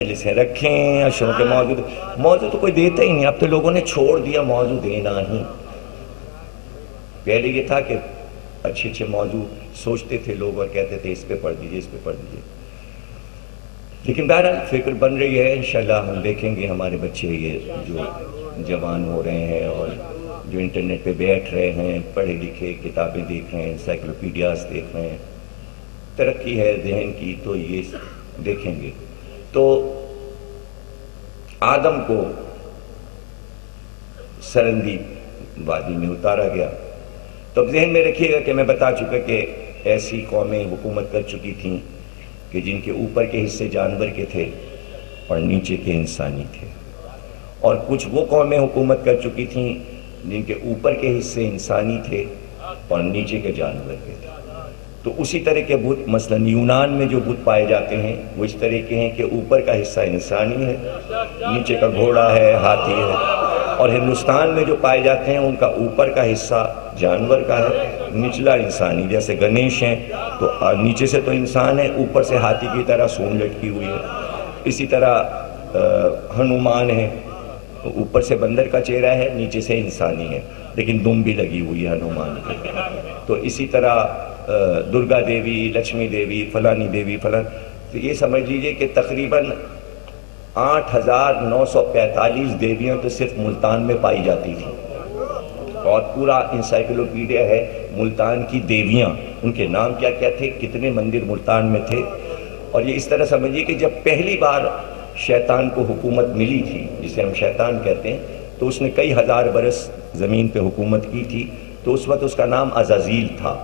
سے رکھیں اشروں کے موضوع تو کوئی دیتا ہی نہیں. اب تو لوگوں نے چھوڑ دیا موضوع دینا ہی. پہلے یہ تھا کہ اچھے اچھے موضوع سوچتے تھے لوگ اور کہتے تھے اس پہ پڑھ دیجئے اس پہ پڑھ دیجئے. لیکن بہرحال فکر بن رہی ہے. انشاءاللہ ہم دیکھیں گے ہمارے بچے یہ جو جوان ہو رہے ہیں اور جو انٹرنیٹ پہ بیٹھ رہے ہیں, پڑھے لکھے کتابیں دیکھ رہے ہیں, انسائکلوپیڈیاز دیکھ رہے ہیں, ترقی ہے ذہن کی, تو یہ دیکھیں گے. تو آدم کو سرندی وادی میں اتارا گیا. تو اب ذہن میں رکھیے گا کہ میں بتا چکا کہ ایسی قومیں حکومت کر چکی تھیں کہ جن کے اوپر کے حصے جانور کے تھے اور نیچے کے انسانی تھے, اور کچھ وہ قومیں حکومت کر چکی تھیں جن کے اوپر کے حصے انسانی تھے اور نیچے کے جانور کے تھے. تو اسی طرح کے بت مثلاً یونان میں جو بت پائے جاتے ہیں وہ اس طرح کے ہیں کہ اوپر کا حصہ انسانی ہے, نیچے کا گھوڑا ہے, ہاتھی ہے. اور ہندوستان میں جو پائے جاتے ہیں ان کا اوپر کا حصہ جانور کا ہے, نچلا انسانی. جیسے گنیش ہیں تو نیچے سے تو انسان ہے, اوپر سے ہاتھی کی طرح سونڈ لٹکی ہوئی ہے. اسی طرح ہنومان ہے, اوپر سے بندر کا چہرہ ہے, نیچے سے انسانی ہے لیکن دم بھی لگی ہوئی ہے ہنومان کی. تو اسی طرح درگا دیوی, لکشمی دیوی, فلانی دیوی فلان. تو یہ سمجھ لیجئے کہ تقریباً 8,945 دیویاں تو صرف ملتان میں پائی جاتی تھیں, اور پورا انسائکلوپیڈیا ہے ملتان کی دیویاں, ان کے نام کیا کیا تھے, کتنے مندر ملتان میں تھے. اور یہ اس طرح سمجھیے کہ جب پہلی بار شیطان کو حکومت ملی تھی, جسے ہم شیطان کہتے ہیں, تو اس نے کئی ہزار برس زمین پہ حکومت کی تھی. تو اس وقت اس کا نام عزازیل تھا.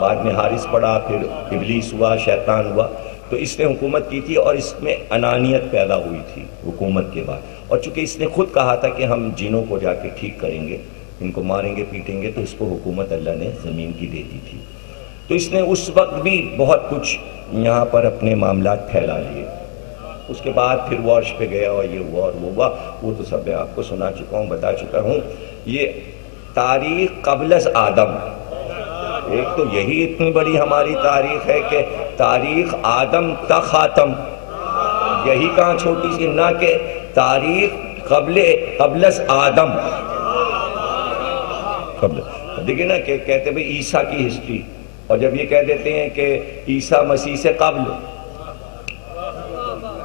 بعد میں حارث پڑا, پھر ابلیس ہوا, شیطان ہوا. تو اس نے حکومت کی تھی اور اس میں انانیت پیدا ہوئی تھی حکومت کے بعد. اور چونکہ اس نے خود کہا تھا کہ ہم جنوں کو جا کے ٹھیک کریں گے, ان کو ماریں گے پیٹیں گے, تو اس کو حکومت اللہ نے زمین کی دے دی تھی. تو اس نے اس وقت بھی بہت کچھ یہاں پر اپنے معاملات پھیلا لیے. اس کے بعد پھر وہ عرش پہ گیا اور یہ ہوا اور وہ ہوا, وہ تو سب میں آپ کو سنا چکا ہوں, بتا چکا ہوں. یہ تاریخ قبل از آدم, ایک تو یہی اتنی بڑی ہماری تاریخ ہے کہ تاریخ آدم تا خاتم, یہی کہاں چھوٹی سی, نہ کہ تاریخ قبل از آدم. دیکھیں نا کہ کہتے ہیں عیسیٰ کی ہسٹری, اور جب یہ کہہ دیتے ہیں کہ عیسیٰ مسیح سے قبل,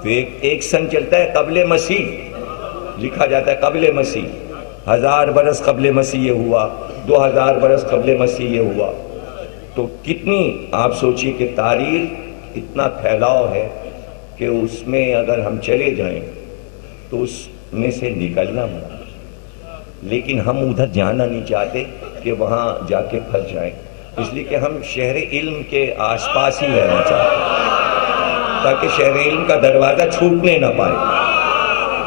تو ایک سن چلتا ہے قبل مسیح, لکھا جاتا ہے قبل مسیح. 1000 برس قبل مسیح یہ ہوا, 2000 برس قبل مسیح یہ ہوا. تو کتنی آپ سوچئے کہ تاریخ اتنا پھیلاؤ ہے کہ اس میں اگر ہم چلے جائیں تو اس میں سے نکلنا ممکن, لیکن ہم ادھر جانا نہیں چاہتے کہ وہاں جا کے پھنس جائیں. اس لیے کہ ہم شہر علم کے آس پاس ہی رہنا چاہتے ہیں تاکہ شہر علم کا دروازہ چھوٹنے نہ پائے.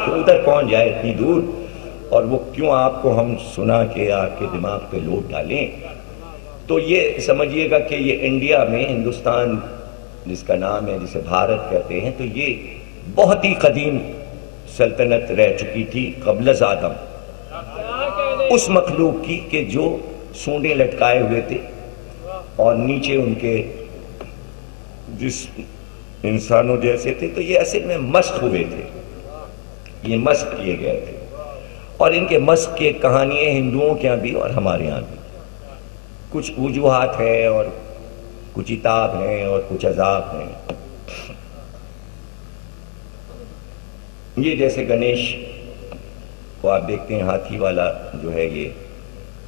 تو ادھر کون جائے اتنی دور, اور وہ کیوں آپ کو ہم سنا کے آپ کے دماغ پہ لوٹ ڈالیں. تو یہ سمجھیے گا کہ یہ انڈیا میں, ہندوستان جس کا نام ہے, جسے بھارت کہتے ہیں, تو یہ بہت ہی قدیم سلطنت رہ چکی تھی قبل از آدم, اس مخلوق کی کہ جو سونڈیں لٹکائے ہوئے تھے اور نیچے ان کے جس انسانوں جیسے تھے. تو یہ اصل میں مسخ ہوئے تھے, یہ مسخ کیے گئے تھے. اور ان کے مسخ کی کہانیاں ہندوؤں کے یہاں بھی اور ہمارے یہاں بھی, کچھ وجوہات ہیں اور کچھ عتاب ہیں اور کچھ عذاب ہیں. یہ جیسے گنیش کو آپ دیکھتے ہیں, ہاتھی والا جو ہے یہ,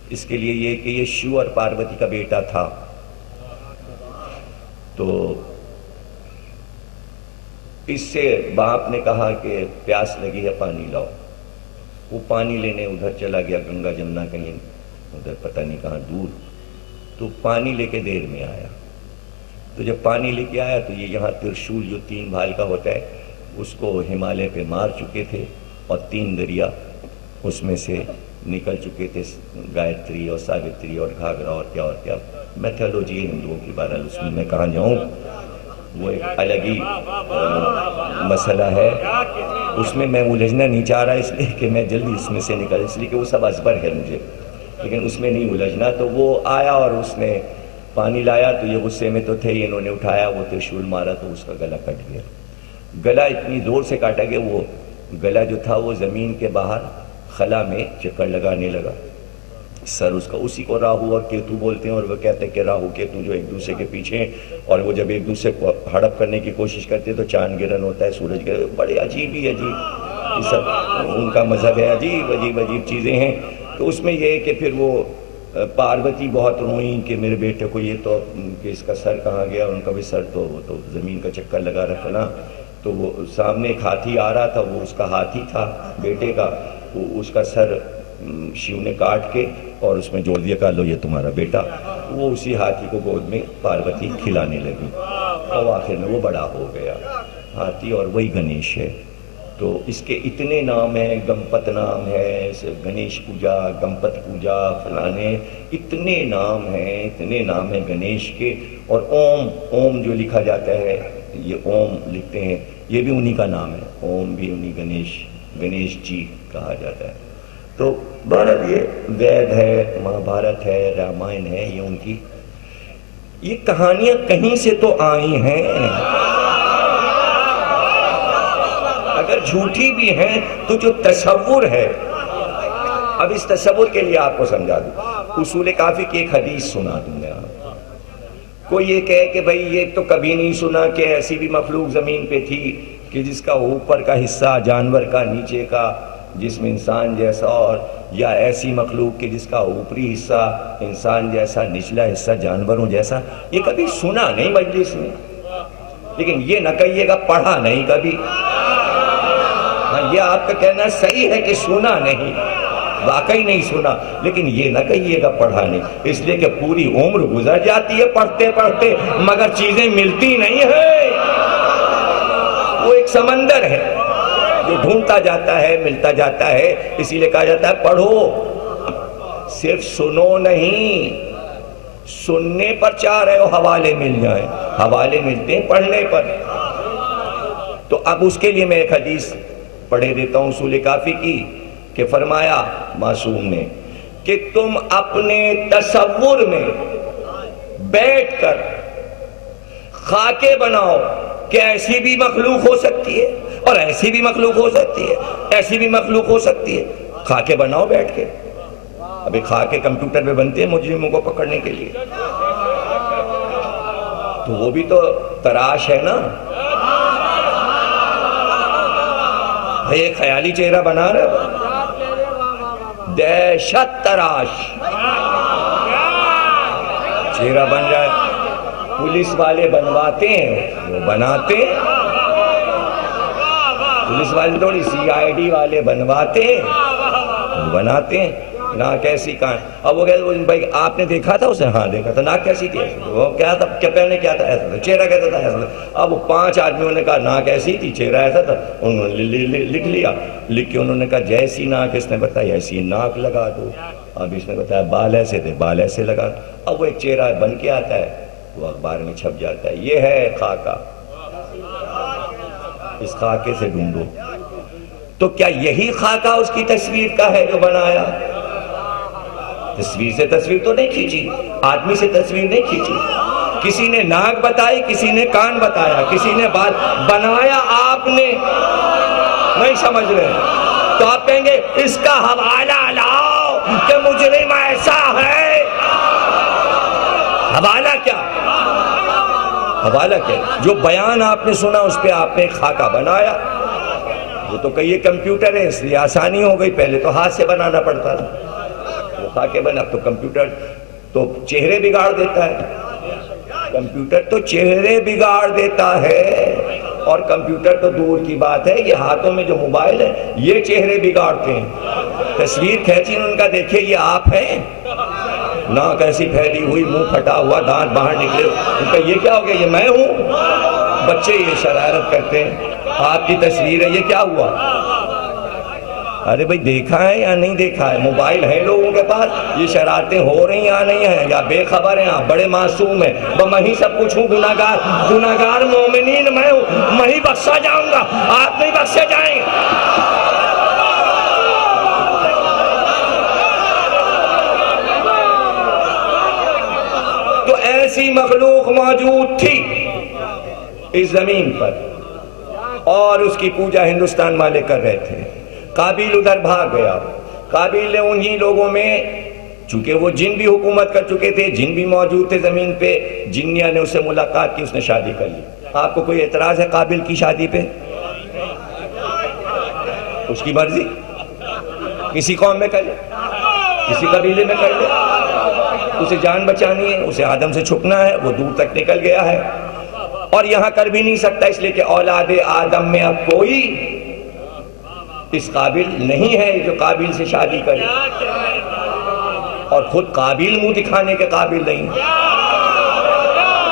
اس کے لیے یہ کہ یہ شیو اور پاروتی کا بیٹا تھا. تو اس سے باپ نے کہا کہ پیاس لگی ہے پانی لاؤ. وہ پانی لینے ادھر چلا گیا, گنگا جمنا کہیں ادھر پتہ نہیں کہاں دور. تو پانی لے کے دیر میں آیا. تو جب پانی لے کے آیا تو یہ یہاں ترشول جو 3 بھال کا ہوتا ہے اس کو ہمالیہ پہ مار چکے تھے, اور 3 دریا اس میں سے نکل چکے تھے, گایتری اور ساوتری اور گھاگرا اور کیا میتھولوجی ہے ہندوؤں کی. بہرحال اس میں کہاں جاؤں, وہ ایک الگ ہی مسئلہ ہے, اس میں الجھنا نہیں چاہ رہا, اس لیے کہ میں جلدی اس میں سے نکل, اس لیے کہ وہ سب ازبر ہے مجھے, لیکن اس میں نہیں الجھنا. تو وہ آیا اور اس نے پانی لایا, تو یہ غصے میں تو تھے, انہوں نے اٹھایا, وہ ترشول مارا تو اس کا گلا کٹ گیا. گلا اتنی زور سے کاٹا کہ وہ گلا جو تھا وہ زمین کے باہر خلا میں چکر لگانے لگا. سر اس کا، اسی کو راہو اور کیتو بولتے ہیں، اور وہ کہتے ہیں کہ راہو کیتو جو ایک دوسرے کے پیچھے ہیں، اور وہ جب ایک دوسرے کو ہڑپ کرنے کی کوشش کرتے ہیں تو چاند گرہن ہوتا ہے، سورج گرہن، بڑے عجیب ہی عجیب یہ سب ان کا مذہب ہے، عجیب عجیب عجیب چیزیں ہیں. تو اس میں یہ ہے کہ پھر وہ پاروتی بہت روئیں کہ میرے بیٹے کو یہ تو کہ اس کا سر کہاں گیا، ان کا بھی سر تو وہ تو زمین کا چکر لگا رکھا نا. تو وہ سامنے ایک ہاتھی آ رہا تھا، وہ اس کا ہاتھی تھا بیٹے کا، وہ اس کا سر شیو نے کاٹ کے اور اس میں جوڑ دیا کہ لو یہ تمہارا بیٹا. وہ اسی ہاتھی کو گود میں پاروتی کھلانے لگی اور آخر میں وہ بڑا ہو گیا ہاتھی، اور وہی گنیش ہے. تو اس کے اتنے نام ہیں، گمپت نام ہے، گنیش پوجا، گمپت پوجا، فلانے اتنے نام ہیں گنیش کے. اور اوم جو لکھا جاتا ہے، یہ اوم لکھتے ہیں، یہ بھی انہی کا نام ہے، اوم بھی انہی گنیش جی کہا جاتا ہے. تو بہرحال یہ وید ہے، مہابھارت ہے، رامائن ہے، یہ ان کی یہ کہانیاں کہیں سے تو آئی ہیں، اگر جھوٹی بھی ہیں تو جو تصور ہے. اب اس تصور کے لیے آپ کو سمجھا دوں، اصول کافی کی ایک حدیث سنا دوں میں. کوئی یہ کہے کہ بھئی یہ تو کبھی نہیں سنا کہ ایسی بھی مخلوق زمین پہ تھی کہ جس کا اوپر کا حصہ جانور کا، نیچے کا جسم انسان جیسا، اور یا ایسی مخلوق کہ جس کا اوپری حصہ انسان جیسا، نچلا حصہ جانوروں جیسا. یہ کبھی سنا نہیں مجلس میں، لیکن یہ نہ کہیے گا پڑھا نہیں کبھی. ہاں یہ آپ کا کہنا صحیح ہے کہ سنا نہیں، واقعی نہیں سنا، لیکن یہ نہ کہیے گا پڑھا نہیں، اس لیے کہ پوری عمر گزر جاتی ہے پڑھتے پڑھتے مگر چیزیں ملتی نہیں ہے. وہ ایک سمندر ہے جو ڈھونڈتا جاتا ہے، ملتا جاتا ہے. اسی لیے کہا جاتا ہے پڑھو، صرف سنو نہیں. سننے پر چاہ رہے ہو حوالے مل جائیں، حوالے ملتے ہیں پڑھنے پر. تو اب اس کے لیے میں ایک حدیث پڑھے دیتا ہوں اصول کافی کی، کہ فرمایا معصوم نے کہ تم اپنے تصور میں بیٹھ کر خاکے بناؤ کہ ایسی بھی مخلوق ہو سکتی ہے اور ایسی بھی مخلوق ہو سکتی ہے، ایسی بھی مخلوق ہو سکتی ہے. خاکے بناؤ بیٹھ کے. ابھی خاکے کمپیوٹر پہ بنتے ہیں مجرموں کو پکڑنے کے لیے، تو وہ بھی تو تراش ہے نا. ایک خیالی چہرہ بنا رہا، دہشت تراش چہرہ بن رہا ہے. پولیس والے بنواتے ہیں، وہ بناتے ہیں. پولیس والے تھوڑی CID والے بنواتے ہیں، وہ بناتے ہیں. ناک ایسی کہاں. اب وہ کہتے ہیں بھائی آپ نے دیکھا تھا اسے؟ ہاں دیکھا تھا. ناک کیسی تھی؟ وہ کیا تھا، کیا پہنے کیا تھا؟ ایسا تھا. چہرہ کیسا تھا؟ ایسا تھا. اب 5 آدمیوں نے کہا ناک ایسی تھی، چہرہ ایسا تھا. انہوں نے لکھ لیا. لکھ کے انہوں نے کہا جیسی ناک اس نے بتائی ایسی ناک لگا دو. اب اس نے بتایا بال ایسے تھے، بال ایسے لگا دو. اب وہ ایک چہرہ بن کے آتا ہے، وہ اخبار میں چھپ جاتا ہے. یہ ہے خاکہ. اس خاکے سے ڈھونڈو. تو کیا یہی خاکہ اس کی تصویر کا ہے جو بنایا؟ تصویر سے تصویر تو نہیں کھینچی، آدمی سے تصویر نہیں کھینچی. کسی نے ناک بتائی، کسی نے کان بتایا، کسی نے بات بنایا، آپ نے نہیں سمجھ رہے. تو آپ کہیں گے اس کا حوالہ لاؤ کہ مجرم ایسا ہے. حوالہ کیا؟ حوالہ کیا؟ جو بیان آپ نے سنا اس پہ آپ نے خاکہ بنایا. وہ تو کہیے کمپیوٹر ہے اس لیے آسانی ہو گئی، پہلے تو ہاتھ سے بنانا پڑتا تھا. وہ خاکے بنا. اب تو کمپیوٹر تو چہرے بگاڑ دیتا ہے. کمپیوٹر تو چہرے بگاڑ دیتا ہے، اور کمپیوٹر تو دور کی بات ہے، یہ ہاتھوں میں جو موبائل ہے یہ چہرے بگاڑتے ہیں. تصویر کھینچی ان کا، دیکھیے یہ آپ ہیں، ناک ایسی پھیلی ہوئی، منہ پھٹا ہوا، دانت باہر نکلے. ان کا یہ کیا ہو گیا؟ یہ میں ہوں. بچے یہ شرارت کرتے ہیں، آپ کی تصویر ہے، یہ کیا ہوا؟ ارے بھائی دیکھا ہے یا نہیں دیکھا ہے؟ موبائل ہے لوگوں کے پاس، یہ شرارتیں ہو رہی یا نہیں ہیں؟ یا بے خبر ہیں آپ؟ بڑے معصوم ہیں. میں ہی سب کچھ ہوں، گناہگار مومنین میں ہوں، میں ہی بخشا جاؤں گا، آپ نہیں بخشے جائیں گے. تو ایسی مخلوق موجود تھی اس زمین پر. اور اس کی پوجا ہندوستان والے کر رہے تھے. قابیل ادھر بھاگ گیا. قابیل نے انہی لوگوں میں، چونکہ وہ جن بھی حکومت کر چکے تھے، جن بھی موجود تھے زمین پہ، جنیا نے اس سے ملاقات کی، اس نے شادی کر لی. آپ کو کوئی اعتراض ہے قابیل کی شادی پہ؟ اس کی مرضی، کسی قوم میں کر لے، کسی قبیلے میں کر لے. اسے جان بچانی ہے، اسے آدم سے چھپنا ہے، وہ دور تک نکل گیا ہے اور یہاں کر بھی نہیں سکتا، اس لیے کہ اولاد آدم میں اب کوئی اس قابل نہیں ہے جو قابل سے شادی کرے، اور خود قابل منہ دکھانے کے قابل نہیں.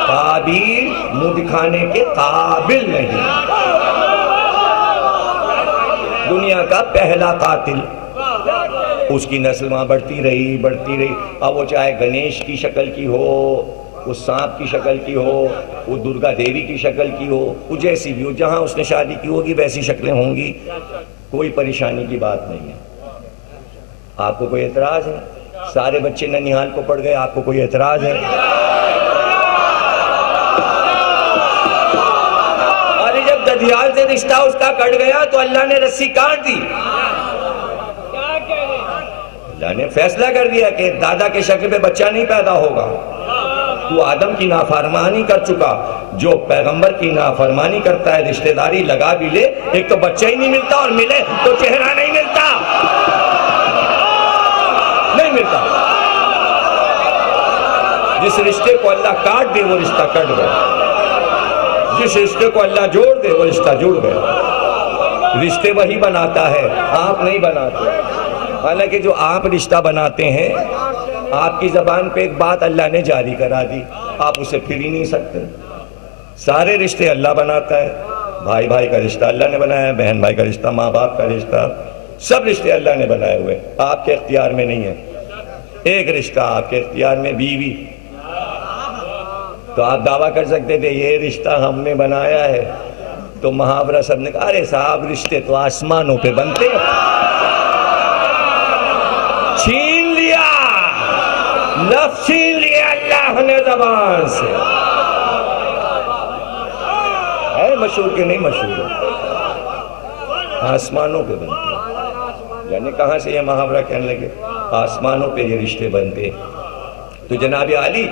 قابل منہ دکھانے کے قابل نہیں. دنیا کا پہلا قاتل، اس کی نسل وہاں بڑھتی رہی. اب وہ چاہے گنیش کی شکل کی ہو، وہ سانپ کی شکل کی ہو، وہ درگا دیوی کی شکل کی ہو، وہ جیسی بھی ہو، جہاں اس نے شادی کی ہوگی ویسی شکلیں ہوں گی. کوئی پریشانی کی بات نہیں ہے. آپ کو کوئی اعتراض ہے؟ سارے بچے ننیہال کو پڑ گئے، آپ کو کوئی اعتراض ہے؟ اور جب ددیال سے رشتہ اس کا کٹ گیا تو اللہ نے رسی کاٹ دی. اللہ نے فیصلہ کر دیا کہ دادا کے شکل پہ بچہ نہیں پیدا ہوگا. تو آدم کی نافرمانی کر چکا. جو پیغمبر کی نافرمانی کرتا ہے، رشتہ داری لگا بھی لے، ایک تو بچہ ہی نہیں ملتا، اور ملے تو چہرہ نہیں ملتا. نہیں ملتا. جس رشتے کو اللہ کاٹ دے وہ رشتہ کٹ گیا، جس رشتے کو اللہ جوڑ دے وہ رشتہ جڑ گیا. رشتے وہی بناتا ہے، آپ نہیں بناتے. حالانکہ جو آپ رشتہ بناتے ہیں، آپ کی زبان پہ ایک بات اللہ نے جاری کرا دی، آپ اسے پھر ہی نہیں سکتے. سارے رشتے اللہ بناتا ہے. بھائی بھائی کا رشتہ اللہ نے بنایا، بہن بھائی کا رشتہ، ماں باپ کا رشتہ، سب رشتے اللہ نے بنائے ہوئے، آپ کے اختیار میں نہیں ہے. ایک رشتہ آپ کے اختیار میں، بیوی. تو آپ دعویٰ کر سکتے تھے یہ رشتہ ہم نے بنایا ہے، تو محاورہ سب نے کہا ارے صاحب رشتے تو آسمانوں پہ بنتے ہیں. چھین لیا، لفظ چھین لیا اللہ نے زبان سے. ہے مشہور کہ نہیں مشہور؟ آسمانوں پہ بنتے ہیں. یعنی کہاں سے یہ محاورہ کہنے لگے؟ آسمانوں پہ یہ رشتے بنتے. تو جناب علی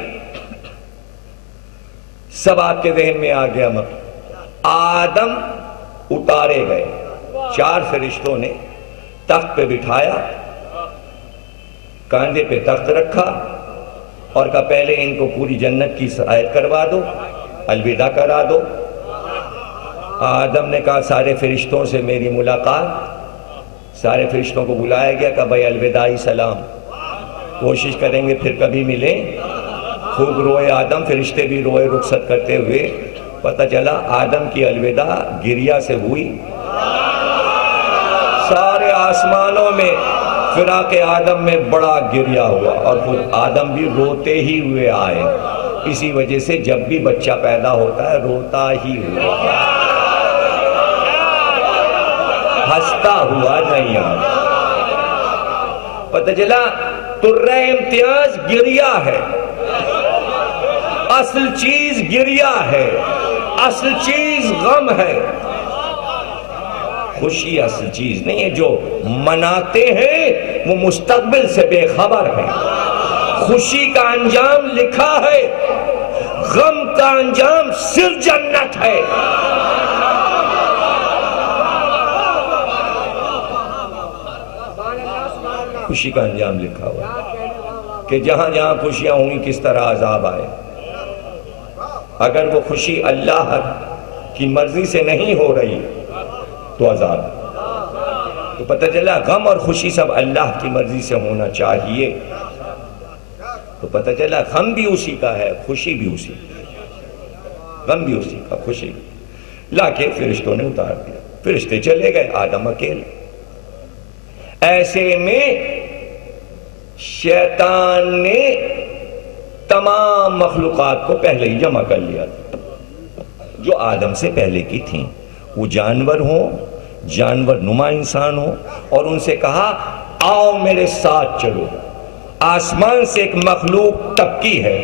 سب آپ کے ذہن میں آ گیا. آدم اتارے گئے، 4 فرشتوں نے تخت پہ بٹھایا، کاندھے پہ تخت رکھا اور کہا پہلے ان کو پوری جنت کی سعادت کروا دو، الوداع کرا دو. آدم نے کہا سارے فرشتوں سے میری ملاقات. سارے فرشتوں کو بلایا گیا کہ بھائی الوداعی سلام، کوشش کریں گے پھر کبھی ملیں. خوب روئے آدم، فرشتے بھی روئے رخصت کرتے ہوئے. پتہ چلا آدم کی الوداع گریا سے ہوئی. سارے آسمانوں میں فراق آدم میں بڑا گریا ہوا اور خود آدم بھی روتے ہی ہوئے آئے. اسی وجہ سے جب بھی بچہ پیدا ہوتا ہے روتا ہی ہوا، ہنستا ہوا نہیں آتا. پتہ چلا ترہ امتیاز گریا ہے، اصل چیز گریا ہے، اصل چیز غم ہے. خوشی اصل چیز نہیں ہے. جو مناتے ہیں وہ مستقبل سے بے خبر ہیں. خوشی کا انجام لکھا ہے، غم کا انجام صرف جنت ہے. خوشی کا انجام لکھا ہوا کہ جہاں جہاں خوشیاں ہوئیں کس طرح عذاب آئے. اگر وہ خوشی اللہ کی مرضی سے نہیں ہو رہی تو عذاب. تو پتہ چلا غم اور خوشی سب اللہ کی مرضی سے ہونا چاہیے. تو پتہ چلا غم بھی اسی کا ہے، خوشی بھی اسی کا. غم بھی اسی کا، خوشی لا کے فرشتوں نے اتار دیا. فرشتے چلے گئے، آدم اکیلے. ایسے میں شیطان نے تمام مخلوقات کو پہلے ہی جمع کر لیا تھا جو آدم سے پہلے کی تھیں. وہ جانور ہوں، جانور نما انسان ہوں، اور ان سے کہا آؤ میرے ساتھ چلو. آسمان سے ایک مخلوق ٹپکی ہے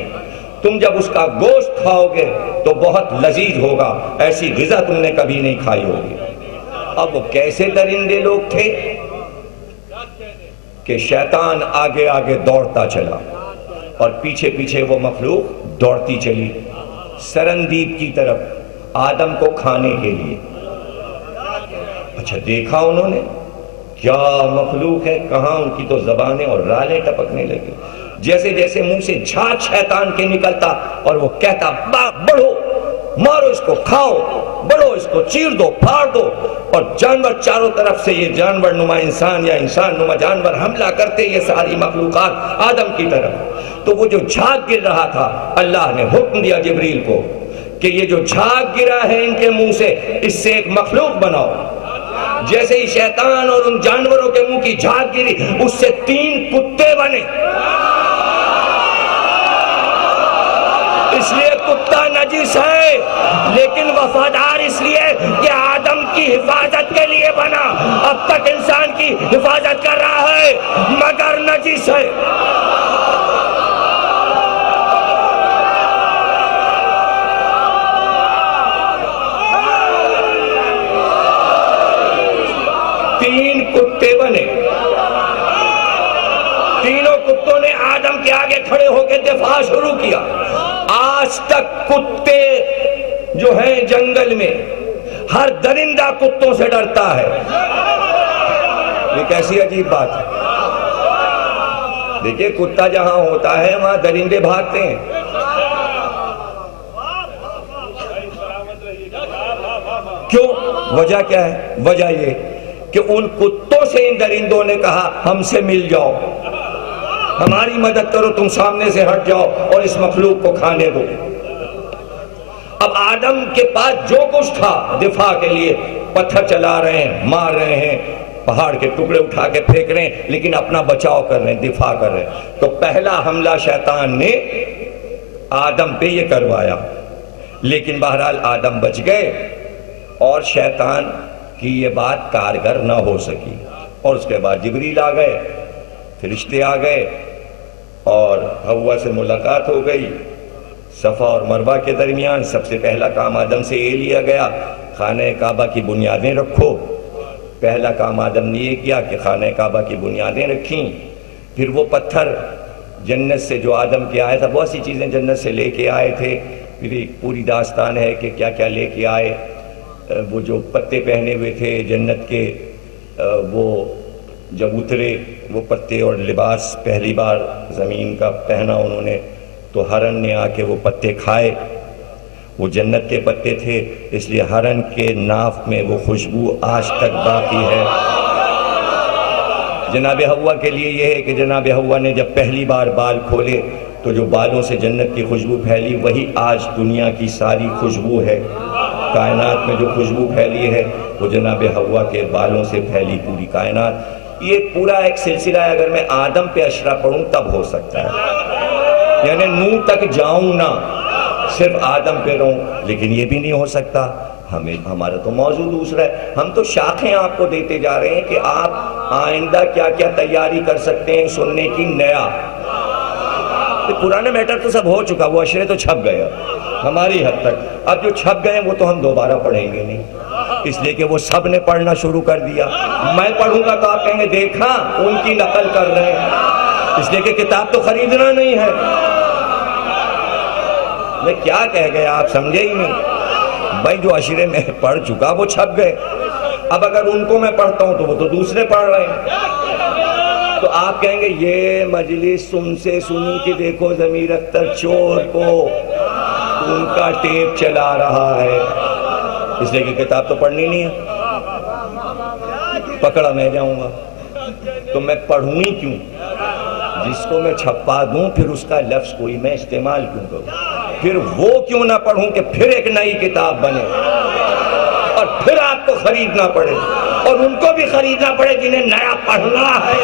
تم جب اس کا گوشت کھاؤ گے تو بہت لذیذ ہوگا، ایسی غذا تم نے کبھی نہیں کھائی ہوگی۔ اب وہ کیسے درندے لوگ تھے کہ شیطان آگے آگے دوڑتا چلا اور پیچھے پیچھے وہ مخلوق دوڑتی چلی سرندیب کی طرف آدم کو کھانے کے لیے۔ اچھا دیکھا انہوں نے کیا مخلوق ہے، کہاں ان کی تو زبانیں اور رالیں ٹپکنے لگی، جیسے جیسے منہ سے جھاگ شیطان کے نکلتا اور وہ کہتا بڑھو، مارو اس کو، کھاؤ، بڑھو اس کو، چیر دو، پھاڑ دو، اور جانور چاروں طرف سے یہ جانور نما انسان یا انسان نما جانور حملہ کرتے، یہ ساری مخلوقات آدم کی طرف۔ تو وہ جو جھاگ گر رہا تھا، اللہ نے حکم دیا جبریل کو کہ یہ جو جھاگ گرا ہے ان کے منہ سے، اس سے ایک مخلوق بناؤ۔ جیسے ہی شیطان اور ان جانوروں کے منہ کی جھاگ گری، اس سے 3 کتے بنے۔ اس لیے کتا نجس ہے لیکن وفادار اس لیے کہ آدم کی حفاظت کے لیے بنا، اب تک انسان کی حفاظت کر رہا ہے مگر نجس ہے۔ کتے بنے، تینوں کتوں نے آدم کے آگے کھڑے ہو کے دفاع شروع کیا۔ آج تک کتے جو ہیں جنگل میں، ہر درندہ کتوں سے ڈرتا ہے۔ یہ کیسی عجیب بات ہے، دیکھیں کتا جہاں ہوتا ہے وہاں درندے بھاگتے ہیں۔ کیوں؟ وجہ کیا ہے؟ وجہ یہ کہ ان کتوں سے ان درندوں نے کہا ہم سے مل جاؤ، ہماری مدد کرو، تم سامنے سے ہٹ جاؤ اور اس مخلوق کو کھانے دو۔ اب آدم کے پاس جو کچھ تھا دفاع کے لیے، پتھر چلا رہے ہیں، مار رہے ہیں، پہاڑ کے ٹکڑے اٹھا کے پھینک رہے ہیں، لیکن اپنا بچاؤ کر رہے ہیں، دفاع کر رہے ہیں۔ تو پہلا حملہ شیطان نے آدم پہ یہ کروایا، لیکن بہرحال آدم بچ گئے اور شیطان کہ یہ بات کارگر نہ ہو سکی۔ اور اس کے بعد جبریل آ گئے، فرشتے آ گئے اور حوا سے ملاقات ہو گئی۔ صفا اور مروہ کے درمیان سب سے پہلا کام آدم سے یہ لیا گیا، خانہ کعبہ کی بنیادیں رکھو۔ پہلا کام آدم نے یہ کیا کہ خانہ کعبہ کی بنیادیں رکھیں۔ پھر وہ پتھر جنت سے جو آدم کے آیا تھا، بہت سی چیزیں جنت سے لے کے آئے تھے، پھر ایک پوری داستان ہے کہ کیا کیا لے کے آئے۔ وہ جو پتے پہنے ہوئے تھے جنت کے، وہ جب اترے وہ پتے اور لباس پہلی بار زمین کا پہنا انہوں نے، تو ہرن نے آ کے وہ پتے کھائے، وہ جنت کے پتے تھے، اس لیے ہرن کے ناف میں وہ خوشبو آج تک باقی ہے۔ جناب حوا کے لیے یہ ہے کہ جناب حوا نے جب پہلی بار بال کھولے تو جو بالوں سے جنت کی خوشبو پھیلی، وہی آج دنیا کی ساری خوشبو ہے۔ کائنات میں جو خوشبو پھیلی ہے وہ جناب حوا کے بالوں سے پھیلی پوری کائنات۔ یہ پورا ایک سلسلہ ہے، اگر میں آدم پہ اشرا پڑھوں تب ہو سکتا ہے، یعنی نوح تک جاؤں نہ، صرف آدم پہ رہوں، لیکن یہ بھی نہیں ہو سکتا۔ ہمارا تو موضوع دوسرا ہے، ہم تو شاخیں آپ کو دیتے جا رہے ہیں کہ آپ آئندہ کیا کیا تیاری کر سکتے ہیں سننے کی نیا۔ پرانا میٹر تو سب ہو چکا، وہ اشرے تو چھپ گئے ہماری حد تک، اب جو چھپ گئے وہ تو ہم دوبارہ پڑھیں گے نہیں، اس لیے کہ وہ سب نے پڑھنا شروع کر دیا۔ میں پڑھوں گا تو آپ کہیں گے دیکھا ان کی نقل کر رہے ہیں، اس لیے کہ کتاب تو خریدنا نہیں ہے۔ میں کیا کہہ گیا آپ سمجھے ہی نہیں بھائی، جو اشرے میں پڑھ چکا وہ چھپ گئے، اب اگر ان کو میں پڑھتا ہوں تو وہ تو دوسرے پڑھ رہے ہیں، تو آپ کہیں گے یہ مجلس تم سے سنی کہ دیکھو ضمیر اختر چور کو ان کا ٹیپ چلا رہا ہے، اس لیے کہ کتاب تو پڑھنی نہیں ہے، پکڑا میں جاؤں گا۔ تو میں پڑھوں ہی کیوں؟ جس کو میں چھپا دوں پھر اس کا لفظ کوئی میں استعمال کیوں کروں؟ پھر وہ کیوں نہ پڑھوں کہ پھر ایک نئی کتاب بنے اور پھر آپ کو خریدنا پڑے اور ان کو بھی خریدنا پڑے جنہیں نیا پڑھنا ہے۔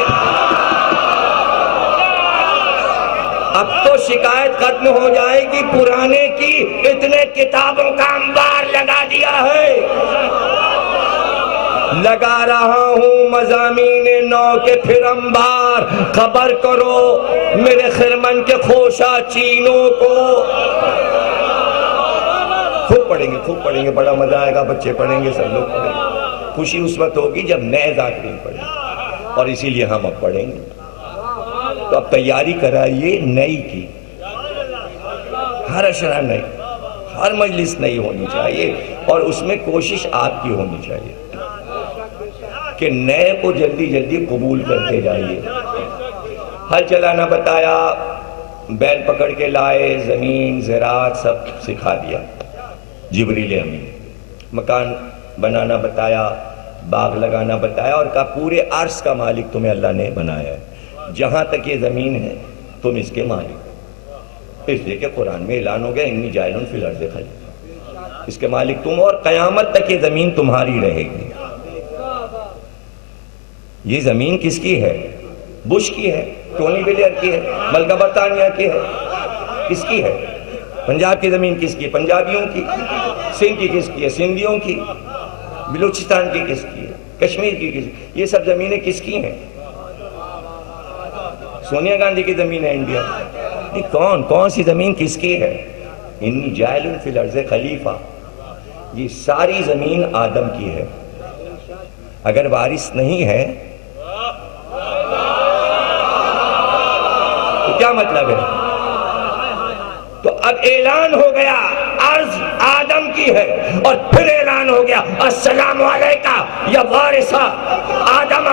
اب تو شکایت ختم ہو جائے گی پرانے کی، اتنے کتابوں کا انبار لگا دیا ہے۔ لگا رہا ہوں مضامین نو کے پھر انبار، خبر کرو میرے خرمن کے خوشا چینوں کو۔ خوب پڑھیں گے، بڑا مزہ آئے گا، بچے پڑھیں گے، سب لوگ پڑھیں گے۔ خوشی اس وقت ہوگی جب نئے ذاکرین پڑھیں گے، اور اسی لیے ہم اب پڑھیں گے۔ تو اب تیاری کرائیے نئی کی، ہر اشرا نئی، ہر مجلس نئی ہونی چاہیے، اور اس میں کوشش آپ کی ہونی چاہیے کہ نئے کو جلدی جلدی قبول کرتے جائیے۔ ہل چلانا بتایا، بیل پکڑ کے لائے، زمین زراعت سب سکھا دیا جبریل امین، مکان بنانا بتایا، باغ لگانا بتایا، اور کہا پورے عرش کا مالک تمہیں اللہ نے بنایا ہے، جہاں تک یہ زمین ہے تم اس کے مالک ہو۔ اس لیے کہ قرآن میں اعلان ہو گیا انی جاعل فی الارض خلیفہ، اس کے مالک تم، اور قیامت تک یہ زمین تمہاری رہے گی۔ یہ زمین کس کی ہے؟ بش کی ہے، ٹونی بلیئر کی ہے، ملکہ برطانیہ کی ہے، کس کی ہے؟ پنجاب کی زمین کس کی ہے؟ پنجابیوں کی۔ سندھ کی کس کی ہے؟ سندھیوں کی۔ بلوچستان کی کس کی ہے؟ کشمیر کی کس کی؟ یہ سب زمینیں کس کی ہیں؟ سونیا گاندھی کی زمین ہے انڈیا۔ یہ کون سی زمین کس کی ہے؟ انی جاعل فی الارض خلیفہ، یہ ساری زمین آدم کی ہے۔ اگر وارث نہیں ہے تو کیا مطلب ہے؟ تو اب اعلان ہو گیا عرض آدم کی ہے، اور پھر اعلان ہو گیا السلام علیکہ یا وارث آدم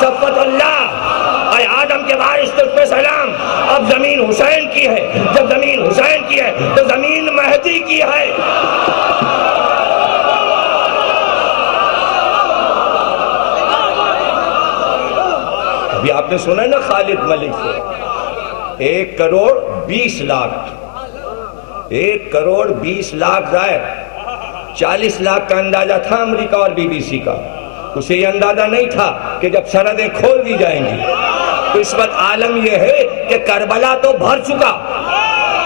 صفوت اللہ، اے آدم کے وارث تجھ پہ سلام۔ اب زمین حسین کی ہے، جب زمین حسین کی ہے تو زمین مہدی کی ہے۔ ابھی آپ نے سنا ہے نا خالد ملک سے 1 کروڑ 20 لاکھ، 1 کروڑ 20 لاکھ ظاہر، 40 لاکھ کا اندازہ تھا امریکہ اور بی بی سی کا، اسے یہ اندازہ نہیں تھا کہ جب سرحدیں کھول دی جائیں گی تو اس وقت عالم یہ ہے کہ کربلا تو بھر چکا،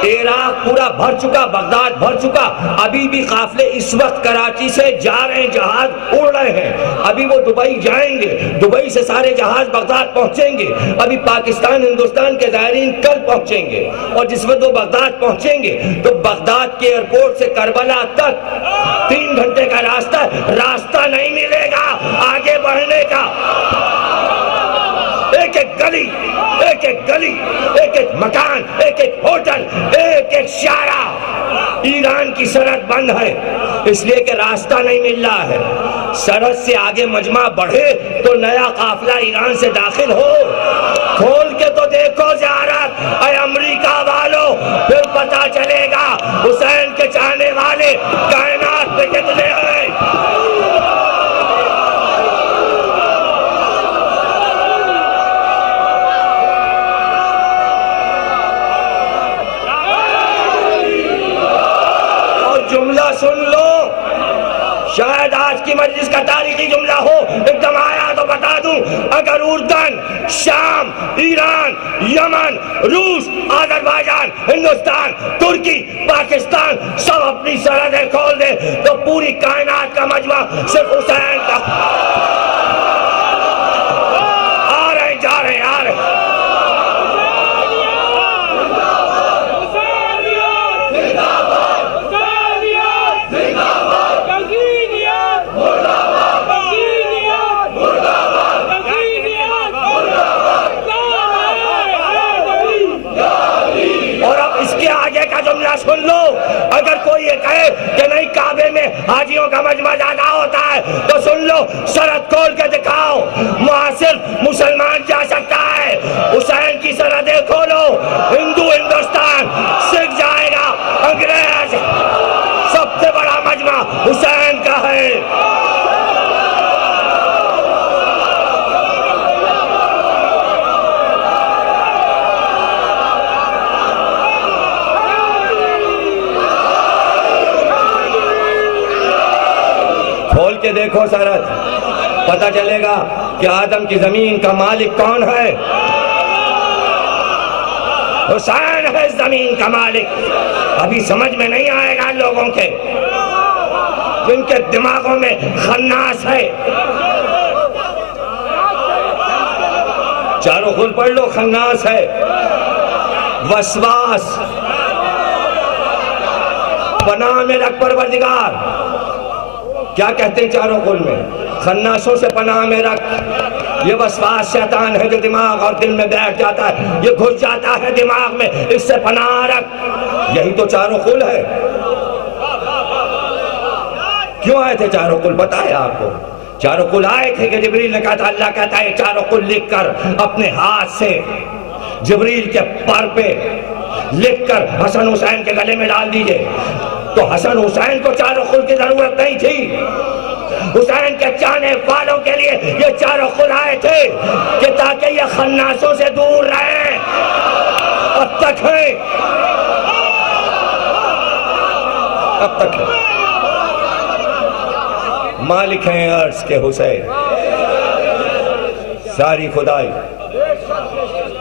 عراق پورا بھر چکا، بغداد بھر چکا، ابھی بھی قافلے اس وقت کراچی سے جا رہے ہیں، جہاز اڑ رہے ہیں، ابھی وہ دبئی جائیں گے، دبئی سے سارے جہاز بغداد پہنچیں گے، ابھی پاکستان ہندوستان کے زائرین کل پہنچیں گے، اور جس وقت وہ بغداد پہنچیں گے تو بغداد کے ایئرپورٹ سے کربلا تک 3 گھنٹے کا راستہ نہیں ملے گا آگے بڑھنے کا۔ ایک ایک گلی، ایک ایک گلی، ایک ایک مکان، ایک ایک ہوٹل، ایک ایک شارع، ایران کی سرحد بند ہے، اس لیے کہ راستہ نہیں مل رہا ہے۔ سرحد سے آگے مجمع بڑھے تو نیا قافلہ ایران سے داخل ہو، کھول کے تو دیکھو زیارت اے امریکہ والو، پھر پتہ چلے گا حسین کے چاہنے والے کائنات میں کتنے ہیں۔ جملہ سن لو، شاید آج کی مجلس کا تاریخی جملہ ہو، ایک دم آیا تو بتا دوں، اگر اردن، شام، ایران، یمن، روس، آذربائیجان، ہندوستان، ترکی، پاکستان سب اپنی سرحدیں کھول دے تو پوری کائنات کا مجمع صرف حسین کا۔ آ رہے ہیں، جا رہے ہیں، آ رہے ہیں۔ سن لو، اگر کوئی یہ کہے کہ نہیں کعبے میں حاجیوں کا مجمع زیادہ ہوتا ہے تو سن لو، سرحد کھول کے دکھاؤ، وہاں صرف مسلمان جا سکتا ہے۔ حسین کی سرحدیں کھولو، ہندو ہندوستان، سکھ جائے گا، انگریز، سب سے بڑا مجمع حسین کا ہے۔ کھول کے دیکھو سرحد، پتہ چلے گا کہ آدم کی زمین کا مالک کون ہے؟ حسین ہے زمین کا مالک۔ ابھی سمجھ میں نہیں آئے گا لوگوں کے، جن کے دماغوں میں خناس ہے. چاروں خل پڑھ لو. خناس ہے، وسواس، پناہ میں رکھ پروردگار. کیا کہتے ہیں چاروں خل میں؟ خناسوں سے پناہ میں رکھ. یہ وسواس شیطان ہے جو دماغ اور دل میں بیٹھ جاتا ہے، یہ گھس جاتا ہے دماغ میں، اس سے پناہ رکھ. یہی تو چاروں خل ہے. کیوں آئے تھے چاروں قل؟ پتہ ہے آپ کو؟ چاروں قل آئے تھے کہ جبریل نے کہا تھا، اللہ کہتا ہے چاروں قل لکھ کر اپنے ہاتھ سے جبریل کے پر پہ لکھ کر حسن حسین کے گلے میں ڈال دیجئے. تو حسن حسین کو چاروں قل کی ضرورت نہیں تھی. حسین کے چاہنے والوں کے لیے یہ چاروں قل آئے تھے کہ تاکہ یہ خناسوں سے دور رہیں. اب تک ہیں، اب تک ہیں. مالک ہیں عرش کے حسین، ساری خدائی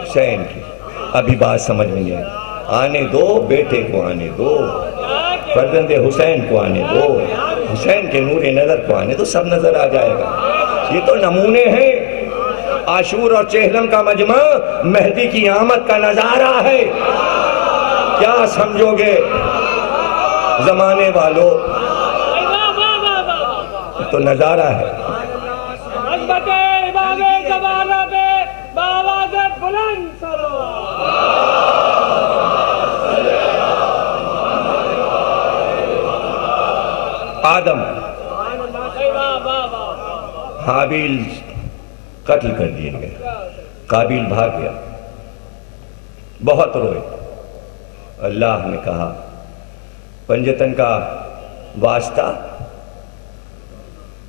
حسین کی. ابھی بات سمجھ نہیں ہے. آنے دو بیٹے کو، آنے دو فرزند حسین کو، آنے دو حسین کے نور نظر کو، آنے دو. سب نظر آ جائے گا. یہ تو نمونے ہیں. عاشور اور چہلم کا مجمع مہدی کی آمد کا نظارہ ہے. کیا سمجھو گے زمانے والوں؟ تو نظارہ ہے. آدم حابیل قتل کر دیے گئے، قابیل بھاگ گیا، بہت روئے. اللہ نے کہا پنجتن کا واسطہ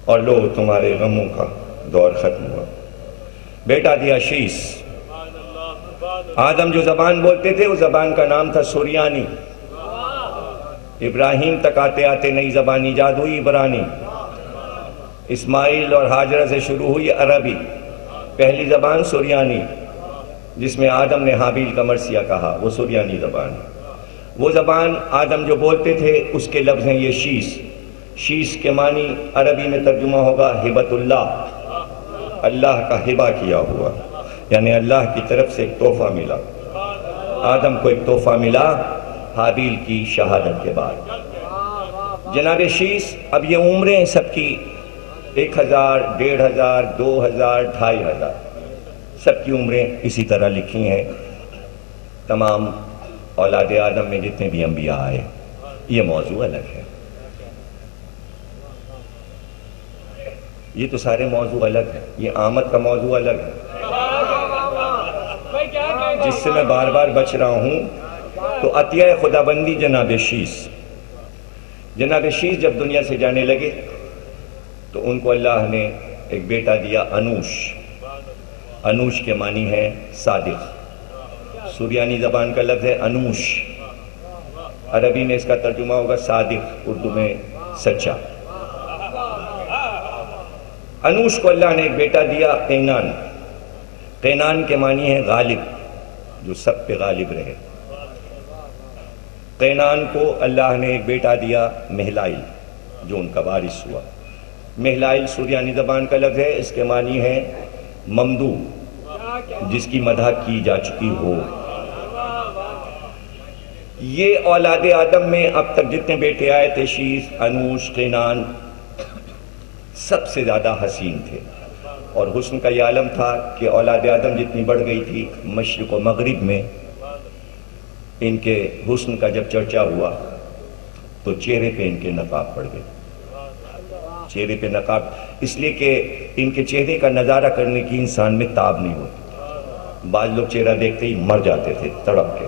اور لو تمہارے غموں کا دور ختم ہوا. بیٹا دیا شیش. آدم جو زبان بولتے تھے اس زبان کا نام تھا سریانی. ابراہیم تک آتے آتے نئی زبان ایجاد ہوئی، عبرانی. اسماعیل اور ہاجرہ سے شروع ہوئی عربی. پہلی زبان سریانی، جس میں آدم نے حابیل کا مرثیہ کہا، وہ سریانی زبان. وہ زبان آدم جو بولتے تھے اس کے لفظ ہیں یہ شیش. شیش کے معنی عربی میں ترجمہ ہوگا ہبت اللہ، اللہ کا ہبہ کیا ہوا، یعنی اللہ کی طرف سے ایک تحفہ ملا. آدم کو ایک تحفہ ملا حابیل کی شہادت کے بعد. جناب شیش، اب یہ عمریں سب کی 1000، 1500، 2000، 2500 سب کی عمریں اسی طرح لکھی ہیں. تمام اولاد آدم میں جتنے بھی انبیاء آئے. یہ موضوع الگ ہے. یہ تو سارے موضوع الگ ہیں. یہ آمد کا موضوع الگ ہے جس سے میں بار بار بچ رہا ہوں. تو عطیہ خدا بندی جناب شیش. جناب شیش جب دنیا سے جانے لگے تو ان کو اللہ نے ایک بیٹا دیا، انوش. انوش کے معنی ہے صادق. سریانی زبان کا لفظ ہے انوش. عربی میں اس کا ترجمہ ہوگا صادق، اردو میں سچا. انوش کو اللہ نے ایک بیٹا دیا قینان. قینان کے معنی ہے غالب، جو سب پہ غالب رہے. قینان کو اللہ نے ایک بیٹا دیا مہلائل، جو ان کا وارث ہوا. مہلائل سریانی زبان کا لفظ ہے. اس کے معنی ہے ممدوح، جس کی مدح کی جا چکی ہو. یہ اولاد آدم میں اب تک جتنے بیٹے آئے تھے، شیش، انوش، قینان، سب سے زیادہ حسین تھے. اور حسن کا یہ عالم تھا کہ اولاد آدم جتنی بڑھ گئی تھی، مشرق و مغرب میں ان کے حسن کا جب چرچا ہوا تو چہرے پہ ان کے نقاب پڑ گئے. چہرے پہ نقاب اس لیے کہ ان کے چہرے کا نظارہ کرنے کی انسان میں تاب نہیں ہوتی. بعض لوگ چہرہ دیکھتے ہی مر جاتے تھے تڑپ کے.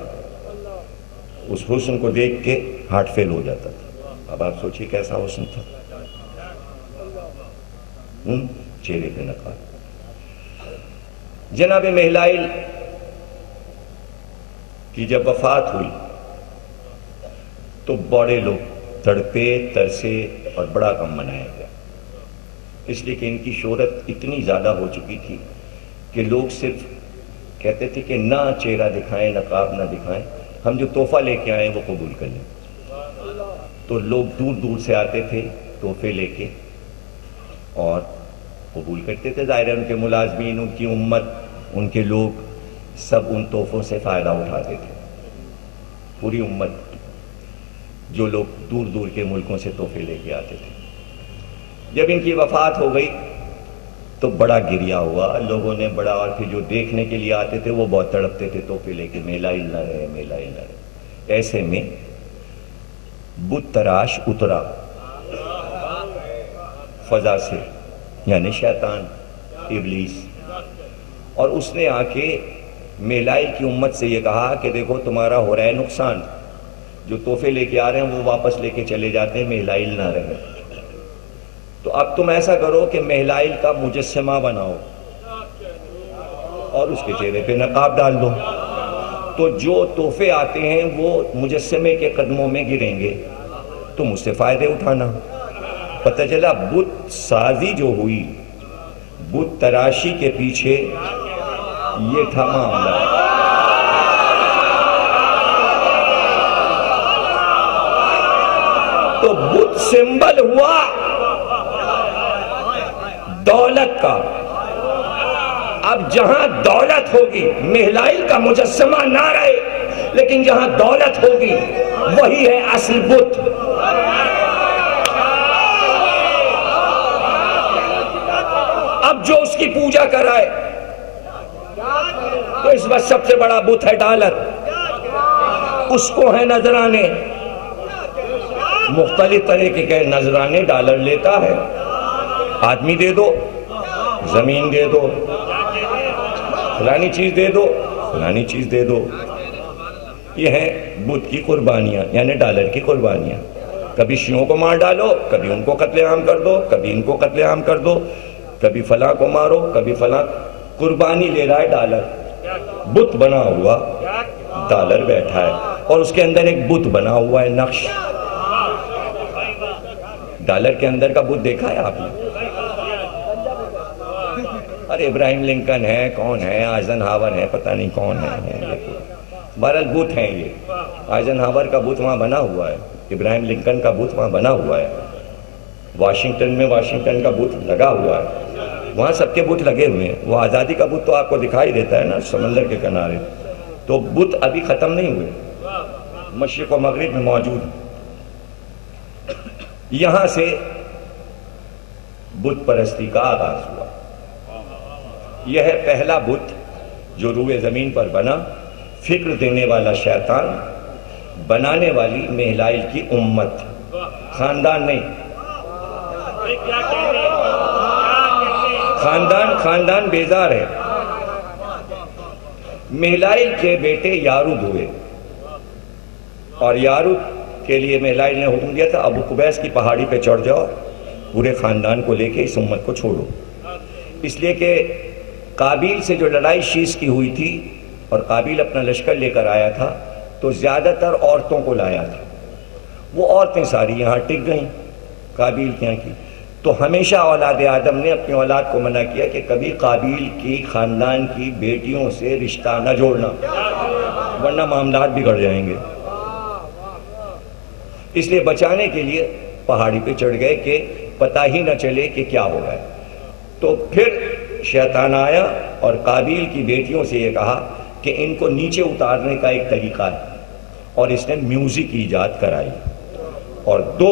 اس حسن کو دیکھ کے ہارٹ فیل ہو جاتا تھا. اب آپ سوچیے کیسا حسن تھا. چہرے پہ نقاب. جناب مہلائل کی جب وفات ہوئی تو بڑے لوگ تڑپے، ترسے اور بڑا غم منایا گیا. اس لیے کہ ان کی شہرت اتنی زیادہ ہو چکی تھی کہ لوگ صرف کہتے تھے کہ نہ چہرہ دکھائیں، نقاب نہ دکھائیں، ہم جو تحفہ لے کے آئے وہ قبول کر لیں. تو لوگ دور دور سے آتے تھے تحفے لے کے اور قبول کرتے تھے. ظاہر ہے ان کے ملازمین، ان کی امت، ان کے لوگ سب ان تحفوں سے فائدہ اٹھاتے تھے. پوری امت، جو لوگ دور دور کے ملکوں سے تحفے لے کے آتے تھے. جب ان کی وفات ہو گئی تو بڑا گریہ ہوا لوگوں نے بڑا، اور پھر جو دیکھنے کے لیے آتے تھے وہ بہت تڑپتے تھے تحفے لے کے، میلائل نہ رہے، میلائل نہ رہے. ایسے میں بت تراش اترا فضا سے، یعنی شیطان، ابلیس، اور اس نے آ کے میلائل کی امت سے یہ کہا کہ دیکھو تمہارا ہو رہا ہے نقصان، جو تحفے لے کے آ رہے ہیں وہ واپس لے کے چلے جاتے ہیں، میلائل نہ رہے. تو اب تم ایسا کرو کہ میلائل کا مجسمہ بناؤ اور اس کے چہرے پہ نقاب ڈال دو، تو جو تحفے آتے ہیں وہ مجسمے کے قدموں میں گریں گے، تم اس سے فائدے اٹھانا. پتہ چلا بت سازی جو ہوئی، بت تراشی کے پیچھے یہ تھا معاملہ. تو بت سمبل ہوا دولت کا. اب جہاں دولت ہوگی، میلائل کا مجسمہ نہ رہے، لیکن جہاں دولت ہوگی وہی ہے اصل بت. اب جو اس کی پوجا کرائے، تو اس وقت سب سے بڑا بت ہے ڈالر، اس کو ہے نذرانے، مختلف طریقے کے نذرانے ڈالر لیتا ہے. آدمی دے دو، زمین دے دو، فلانی چیز دے دو، فلانی چیز دے دو. یہ ہیں بت کی قربانیاں، یعنی ڈالر کی قربانیاں. کبھی شیعوں کو مار ڈالو، کبھی ان کو قتل عام کر دو، کبھی ان کو قتل عام کر دو، کبھی فلاں کو مارو، کبھی فلاں. قربانی لے رہا ہے ڈالر. بت بنا ہوا ڈالر بیٹھا ہے، اور اس کے اندر ایک بت بنا ہوا ہے نقش. ڈالر کے اندر کا بت دیکھا ہے آپ نے؟ ارے ابراہیم لنکن ہے، کون ہے، آئزن ہاور ہے، پتہ نہیں کون ہے. بہرحال بت ہیں یہ. آئزن ہاور کا بت وہاں بنا ہوا ہے، ابراہیم لنکن کا بت وہاں بنا ہوا ہے. واشنگٹن میں واشنگٹن کا بت لگا ہوا ہے، وہاں سب کے بت لگے ہوئے ہیں. وہ آزادی کا بت تو آپ کو دکھائی دیتا ہے نا سمندر کے کنارے. تو بت ابھی ختم نہیں ہوئے، مشرق و مغرب میں موجود ہیں. یہاں سے بت پرستی کا آغاز ہوا. یہ ہے پہلا بت جو روئے زمین پر بنا. فکر دینے والا شیطان، بنانے والی میلائل کی امت، خاندان نہیں. خاندان بیزار ہے. میلائل کے بیٹے یارود ہوئے، اور یارود کے لیے میلائل نے حکم دیا تھا ابو قبیس کی پہاڑی پہ چڑھ جاؤ، پورے خاندان کو لے کے اس امت کو چھوڑو. اس لیے کہ قابیل سے جو لڑائی شیش کی ہوئی تھی اور قابیل اپنا لشکر لے کر آیا تھا تو زیادہ تر عورتوں کو لایا تھا. وہ عورتیں ساری یہاں ٹک گئیں قابیل کے یہاں کی. تو ہمیشہ اولاد آدم نے اپنی اولاد کو منع کیا کہ کبھی قابیل کی خاندان کی بیٹیوں سے رشتہ نہ جوڑنا، ورنہ معاملات بگڑ جائیں گے. اس لیے بچانے کے لیے پہاڑی پہ چڑھ گئے کہ پتہ ہی نہ چلے کہ کیا ہو گیا. تو پھر شیطان آیا اور قابیل کی بیٹیوں سے یہ کہا کہ ان کو نیچے اتارنے کا ایک طریقہ ہے، اور اس نے میوزک ایجاد کرائی. اور دو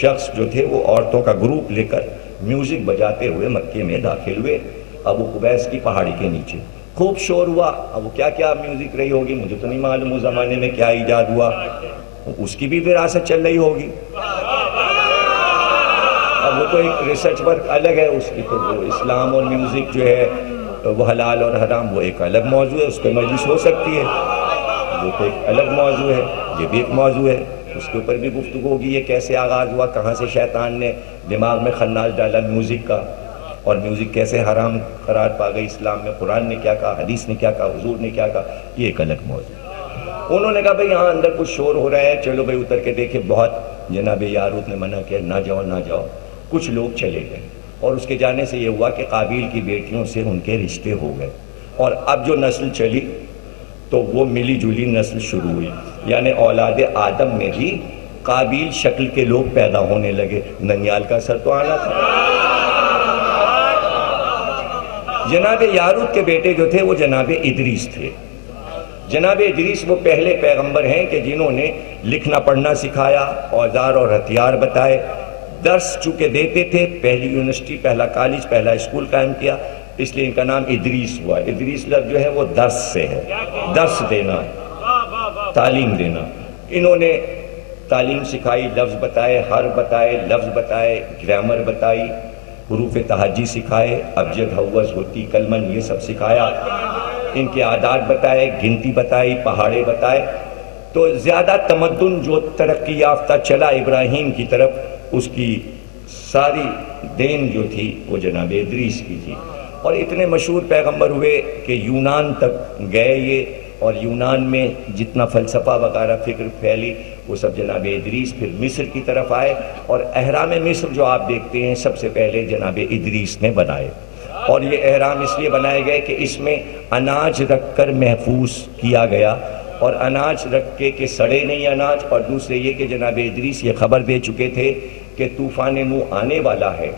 شخص جو تھے وہ عورتوں کا گروپ لے کر میوزک بجاتے ہوئے مکے میں داخل ہوئے ابو قبیس کی پہاڑی کے نیچے. خوب شور ہوا. اب وہ کیا کیا میوزک رہی ہوگی مجھے تو نہیں معلوم اس زمانے میں کیا ایجاد ہوا، اس کی بھی وراثت چل رہی ہوگی. اب وہ تو ایک ریسرچ ورک الگ ہے اس کی. تو وہ اسلام اور میوزک جو ہے وہ حلال اور حرام وہ ایک الگ موضوع ہے، اس پہ مجلس ہو سکتی ہے، وہ تو ایک الگ موضوع ہے. یہ بھی ایک موضوع ہے، اس کے اوپر بھی گفتگو ہوگی. یہ کیسے آغاز ہوا، کہاں سے شیطان نے دماغ میں خناس ڈالا میوزک کا، اور میوزک کیسے حرام قرار پا گئی اسلام میں، قرآن نے کیا کہا، حدیث نے کیا کہا، حضور نے کیا کہا، یہ ایک الگ موضوع. انہوں نے کہا بھئی یہاں اندر کچھ شور ہو رہا ہے، چلو بھئی اتر کے دیکھے. بہت جناب یارود نے منع کیا، نہ جاؤ نہ جاؤ. کچھ لوگ چلے گئے، اور اس کے جانے سے یہ ہوا کہ قابیل کی بیٹیوں سے ان کے رشتے ہو گئے. اور اب جو نسل چلی تو وہ ملی جلی نسل شروع ہوئی، یعنی اولاد آدم میں بھی قابل شکل کے لوگ پیدا ہونے لگے. ننیال کا اثر تو آنا تھا. جناب یارود کے بیٹے جو تھے وہ جناب ادریس تھے. جناب ادریس وہ پہلے پیغمبر ہیں کہ جنہوں نے لکھنا پڑھنا سکھایا، اوزار اور ہتھیار بتائے، درس چونکہ دیتے تھے، پہلی یونیورسٹی، پہلا کالج، پہلا اسکول قائم کیا، اس لیے ان کا نام ادریس ہوا. ادریس لفظ جو ہے وہ درس سے ہے، درس دینا، تعلیم دینا. انہوں نے تعلیم سکھائی، لفظ بتائے، حرف بتائے، لفظ بتائے، گرامر بتائی، حروف تہجی سکھائے، ابجد، حوض، ہوتی، کلمن، یہ سب سکھایا. ان کے عادات بتائے، گنتی بتائی، پہاڑے بتائے. تو زیادہ تمدن جو ترقی یافتہ چلا ابراہیم کی طرف، اس کی ساری دین جو تھی وہ جناب ادریس کی تھی. اور اتنے مشہور پیغمبر ہوئے کہ یونان تک گئے یہ، اور یونان میں جتنا فلسفہ وغیرہ فکر پھیلی وہ سب جناب ادریس. پھر مصر کی طرف آئے، اور احرام مصر جو آپ دیکھتے ہیں سب سے پہلے جناب ادریس نے بنائے. اور یہ احرام اس لیے بنائے گئے کہ اس میں اناج رکھ کر محفوظ کیا گیا، اور اناج رکھ کے کہ سڑے نہیں اناج. اور دوسرے یہ کہ جناب ادریس یہ خبر دے چکے تھے کہ طوفان نوح آنے والا ہے،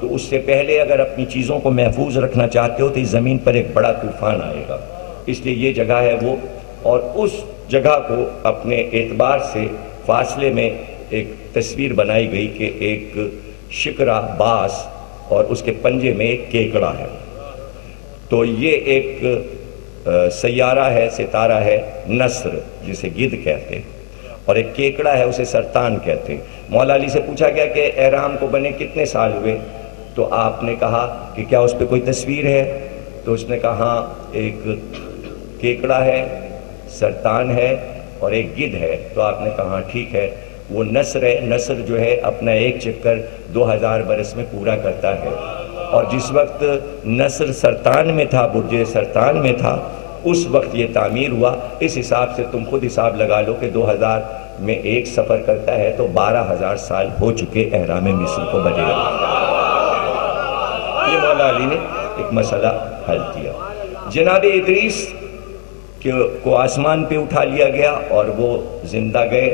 تو اس سے پہلے اگر اپنی چیزوں کو محفوظ رکھنا چاہتے ہو تو اس زمین پر ایک بڑا طوفان آئے گا. اس لیے یہ جگہ ہے وہ، اور اس جگہ کو اپنے اعتبار سے فاصلے میں ایک تصویر بنائی گئی کہ ایک شکرہ باز اور اس کے پنجے میں ایک کیکڑا ہے. تو یہ ایک سیارہ ہے، ستارہ ہے نصر، جسے گدھ کہتے ہیں، اور ایک کیکڑا ہے اسے سرطان کہتے ہیں. مولا علی سے پوچھا گیا کہ احرام کو بنے کتنے سال ہوئے؟ تو آپ نے کہا کہ کیا اس پہ کوئی تصویر ہے؟ تو اس نے کہا ہاں، ایک کیکڑا ہے، سرطان ہے اور ایک گدھ ہے. تو آپ نے کہا ٹھیک ہے، وہ نصر ہے. نصر جو ہے اپنا ایک چکر 2000 برس میں پورا کرتا ہے. اور جس وقت نصر سرطان میں تھا، برج سرطان میں تھا، اس وقت یہ تعمیر ہوا. اس حساب سے تم خود حساب لگا لو کہ 2000 میں ایک سفر کرتا ہے تو 12000 سال ہو چکے احرام مصر کو بنے گا. یہ مولا علی نے ایک مسئلہ حل کیا. جناب ادریس کو آسمان پہ اٹھا لیا گیا اور وہ زندہ گئے،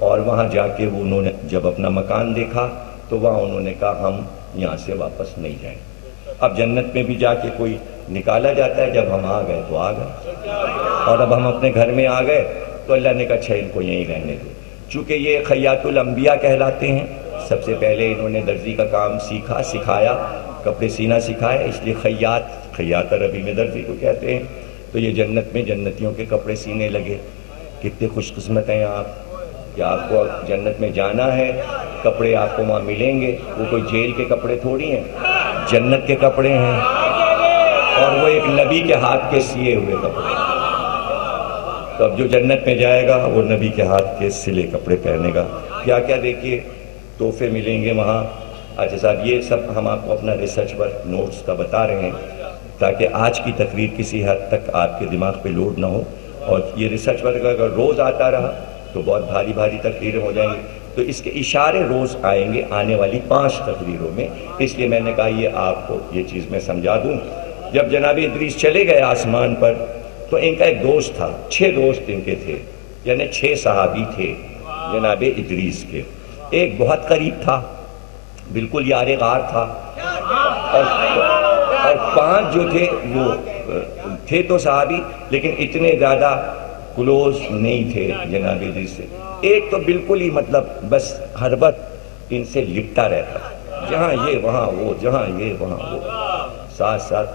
اور وہاں جا کے انہوں نے جب اپنا مکان دیکھا تو وہاں انہوں نے کہا ہم یہاں سے واپس نہیں جائیں. اب جنت میں بھی جا کے کوئی نکالا جاتا ہے، جب ہم آ گئے تو آ گئے، اور اب ہم اپنے گھر میں آ گئے تو اللہ نے کہا اچھا ان کو یہیں رہنے دو. چونکہ یہ خیاط الانبیاء کہلاتے ہیں، سب سے پہلے انہوں نے درزی کا کام سیکھا، سکھایا، کپڑے سینا سکھایا، اس لیے خیاط عربی میں درزی کو کہتے ہیں. تو یہ جنت میں جنتیوں کے کپڑے سینے لگے. کتنے خوش قسمت ہیں آپ کہ آپ کو جنت میں جانا ہے، کپڑے آپ کو وہاں ملیں گے. وہ کوئی جیل کے کپڑے تھوڑی ہیں، جنت کے کپڑے ہیں، اور وہ ایک نبی کے ہاتھ کے سیے ہوئے کپڑے. تو اب جو جنت میں جائے گا وہ نبی کے ہاتھ کے سلے کپڑے پہنے گا. کیا کیا دیکھیے تحفے ملیں گے وہاں. اچھا صاحب، یہ سب ہم آپ کو اپنا ریسرچ ورک نوٹس کا بتا رہے ہیں تاکہ آج کی تقریر کسی حد تک آپ کے دماغ پہ لوڈ نہ ہو. اور یہ ریسرچ ورک اگر روز آتا رہا تو بہت بھاری بھاری تقریریں ہو جائیں گی. تو اس کے اشارے روز آئیں گے آنے والی 5 تقریروں میں. اس لیے میں نے کہا یہ آپ کو یہ چیز میں سمجھا دوں. جب جناب ادریس چلے گئے آسمان پر تو ان کا ایک دوست تھا. 6 دوست ان کے تھے، یعنی 6 صحابی تھے جناب ادریس کے. ایک بہت قریب تھا، بالکل یار غار تھا، اور 5 جو تھے وہ تھے تو صحابی لیکن اتنے زیادہ کلوز نہیں تھے جناب ادریس سے. ایک تو بالکل ہی مطلب بس ہر وقت ان سے لپٹا رہتا، جہاں یہ وہاں وہ، جہاں یہ وہاں وہ، ساتھ ساتھ.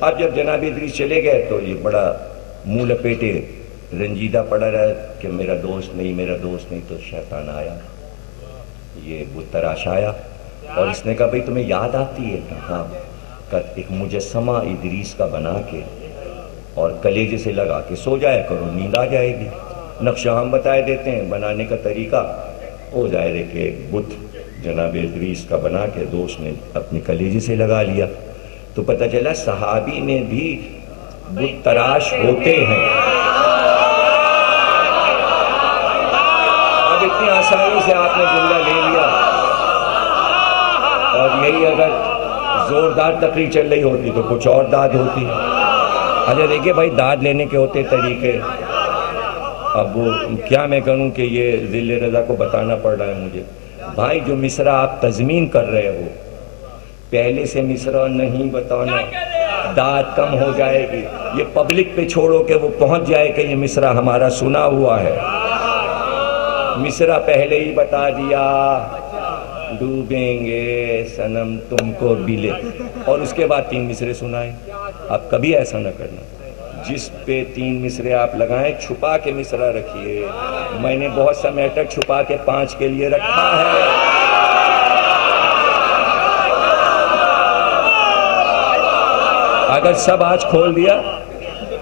اب جب جناب ادریس چلے گئے تو یہ بڑا منہ لپیٹے رنجیدہ پڑا رہا کہ میرا دوست نہیں، میرا دوست نہیں. تو شیطان آیا، یہ بت تراش آیا، اور اس نے کہا بھئی تمہیں یاد آتی ہے؟ ہاں. ایک مجسمہ ادریس کا بنا کے اور کلیجے سے لگا کے سو جایا کرو، نیند آ جائے گی. نقشہ ہم بتائے دیتے ہیں بنانے کا طریقہ. وہ ظاہر ہے کہ ایک بت جناب ادریس کا بنا کے دوست نے اپنی کلیجے سے لگا لیا. تو پتہ چلا صحابی میں بھی بت تراش ہوتے ہیں. اب اتنی آسانی سے آپ نے جملہ لے لیا، اور یہی اگر زوردار تقریر چل رہی ہوتی تو کچھ اور داد ہوتی. اچھا دیکھیے بھائی، داد لینے کے ہوتے طریقے. اب وہ کیا میں کروں کہ یہ ذل رضا کو بتانا پڑ رہا ہے مجھے. بھائی جو مصرع آپ تضمین کر رہے ہو پہلے سے مصرع نہیں بتانا، داد کم ہو جائے گی. یہ پبلک پہ چھوڑو کہ وہ پہنچ جائے کہ یہ مصرع ہمارا سنا ہوا ہے. مصرع پہلے ہی بتا دیا، ڈوبیں گے صنم تم کو بلے، اور اس کے بعد 3 مصرے سنائے. آپ کبھی ایسا نہ کرنا، جس پہ 3 مصرے آپ لگائیں چھپا کے مصرع رکھیے. میں نے بہت سا میٹر چھپا کے 5 کے لیے رکھا ہے. اگر سب آج کھول دیا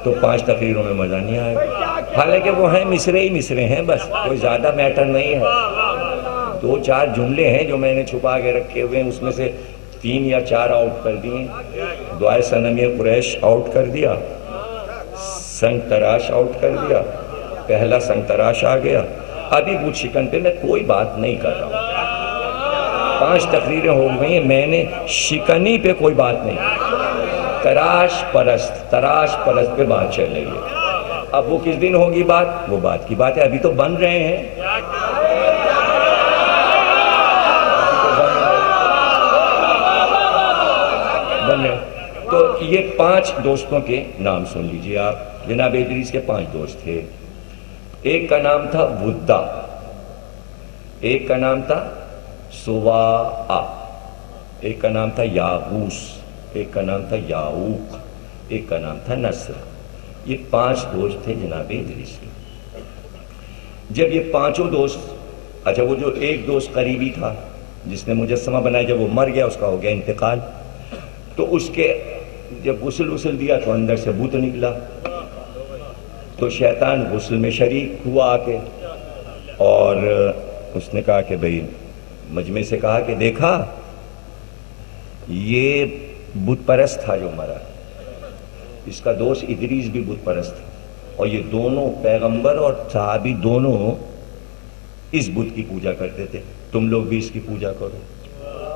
تو 5 تقریروں میں مزہ نہیں آئے گا. حالانکہ وہ ہیں مصرے ہی مصرے ہیں، بس کوئی زیادہ میٹر نہیں ہے. 2-4 جملے ہیں جو میں نے چھپا کے رکھے ہوئے ہیں، اس میں سے 3 یا 4 آؤٹ کر دیے. دعائے صنمیہ قریش آؤٹ کر دیا، سنگ تراش آؤٹ کر دیا، پہلا سنگ تراش آ گیا. ابھی بت شکن پہ میں کوئی بات نہیں کر رہا ہوں. 5 تقریریں ہو گئی ہیں، میں نے شکنی پہ کوئی بات نہیں. تراش پرست پہ بات چل رہی ہے. اب وہ کس دن ہوگی بات، وہ بات کی بات ہے. ابھی تو بن رہے ہیں. تو یہ 5 دوستوں کے نام سن لیجئے آپ. جناب ادریس کے 5 دوست تھے. ایک کا نام تھا ودا، ایک کا نام تھا سواع، ایک کا نام تھا یاغوس، ایک کا نام تھا یاؤق، ایک کا نام تھا نصر. یہ 5 دوست تھے جناب ادریس کے. جب یہ 5 دوست، اچھا وہ جو ایک دوست قریبی تھا جس نے مجسمہ بنایا، جب وہ مر گیا اس کا ہو گیا انتقال، تو اس کے جب غسل دیا تو اندر سے بت نکلا. تو شیطان غسل میں شریک ہوا آ کے، اور اس نے کہا کہ بھئی مجمع سے کہا کہ دیکھا یہ بت پرست تھا جو مرا، اس کا دوست ادریس بھی بت پرست تھا، اور یہ دونوں پیغمبر اور صحابی دونوں اس بت کی پوجا کرتے تھے، تم لوگ بھی اس کی پوجا کرو.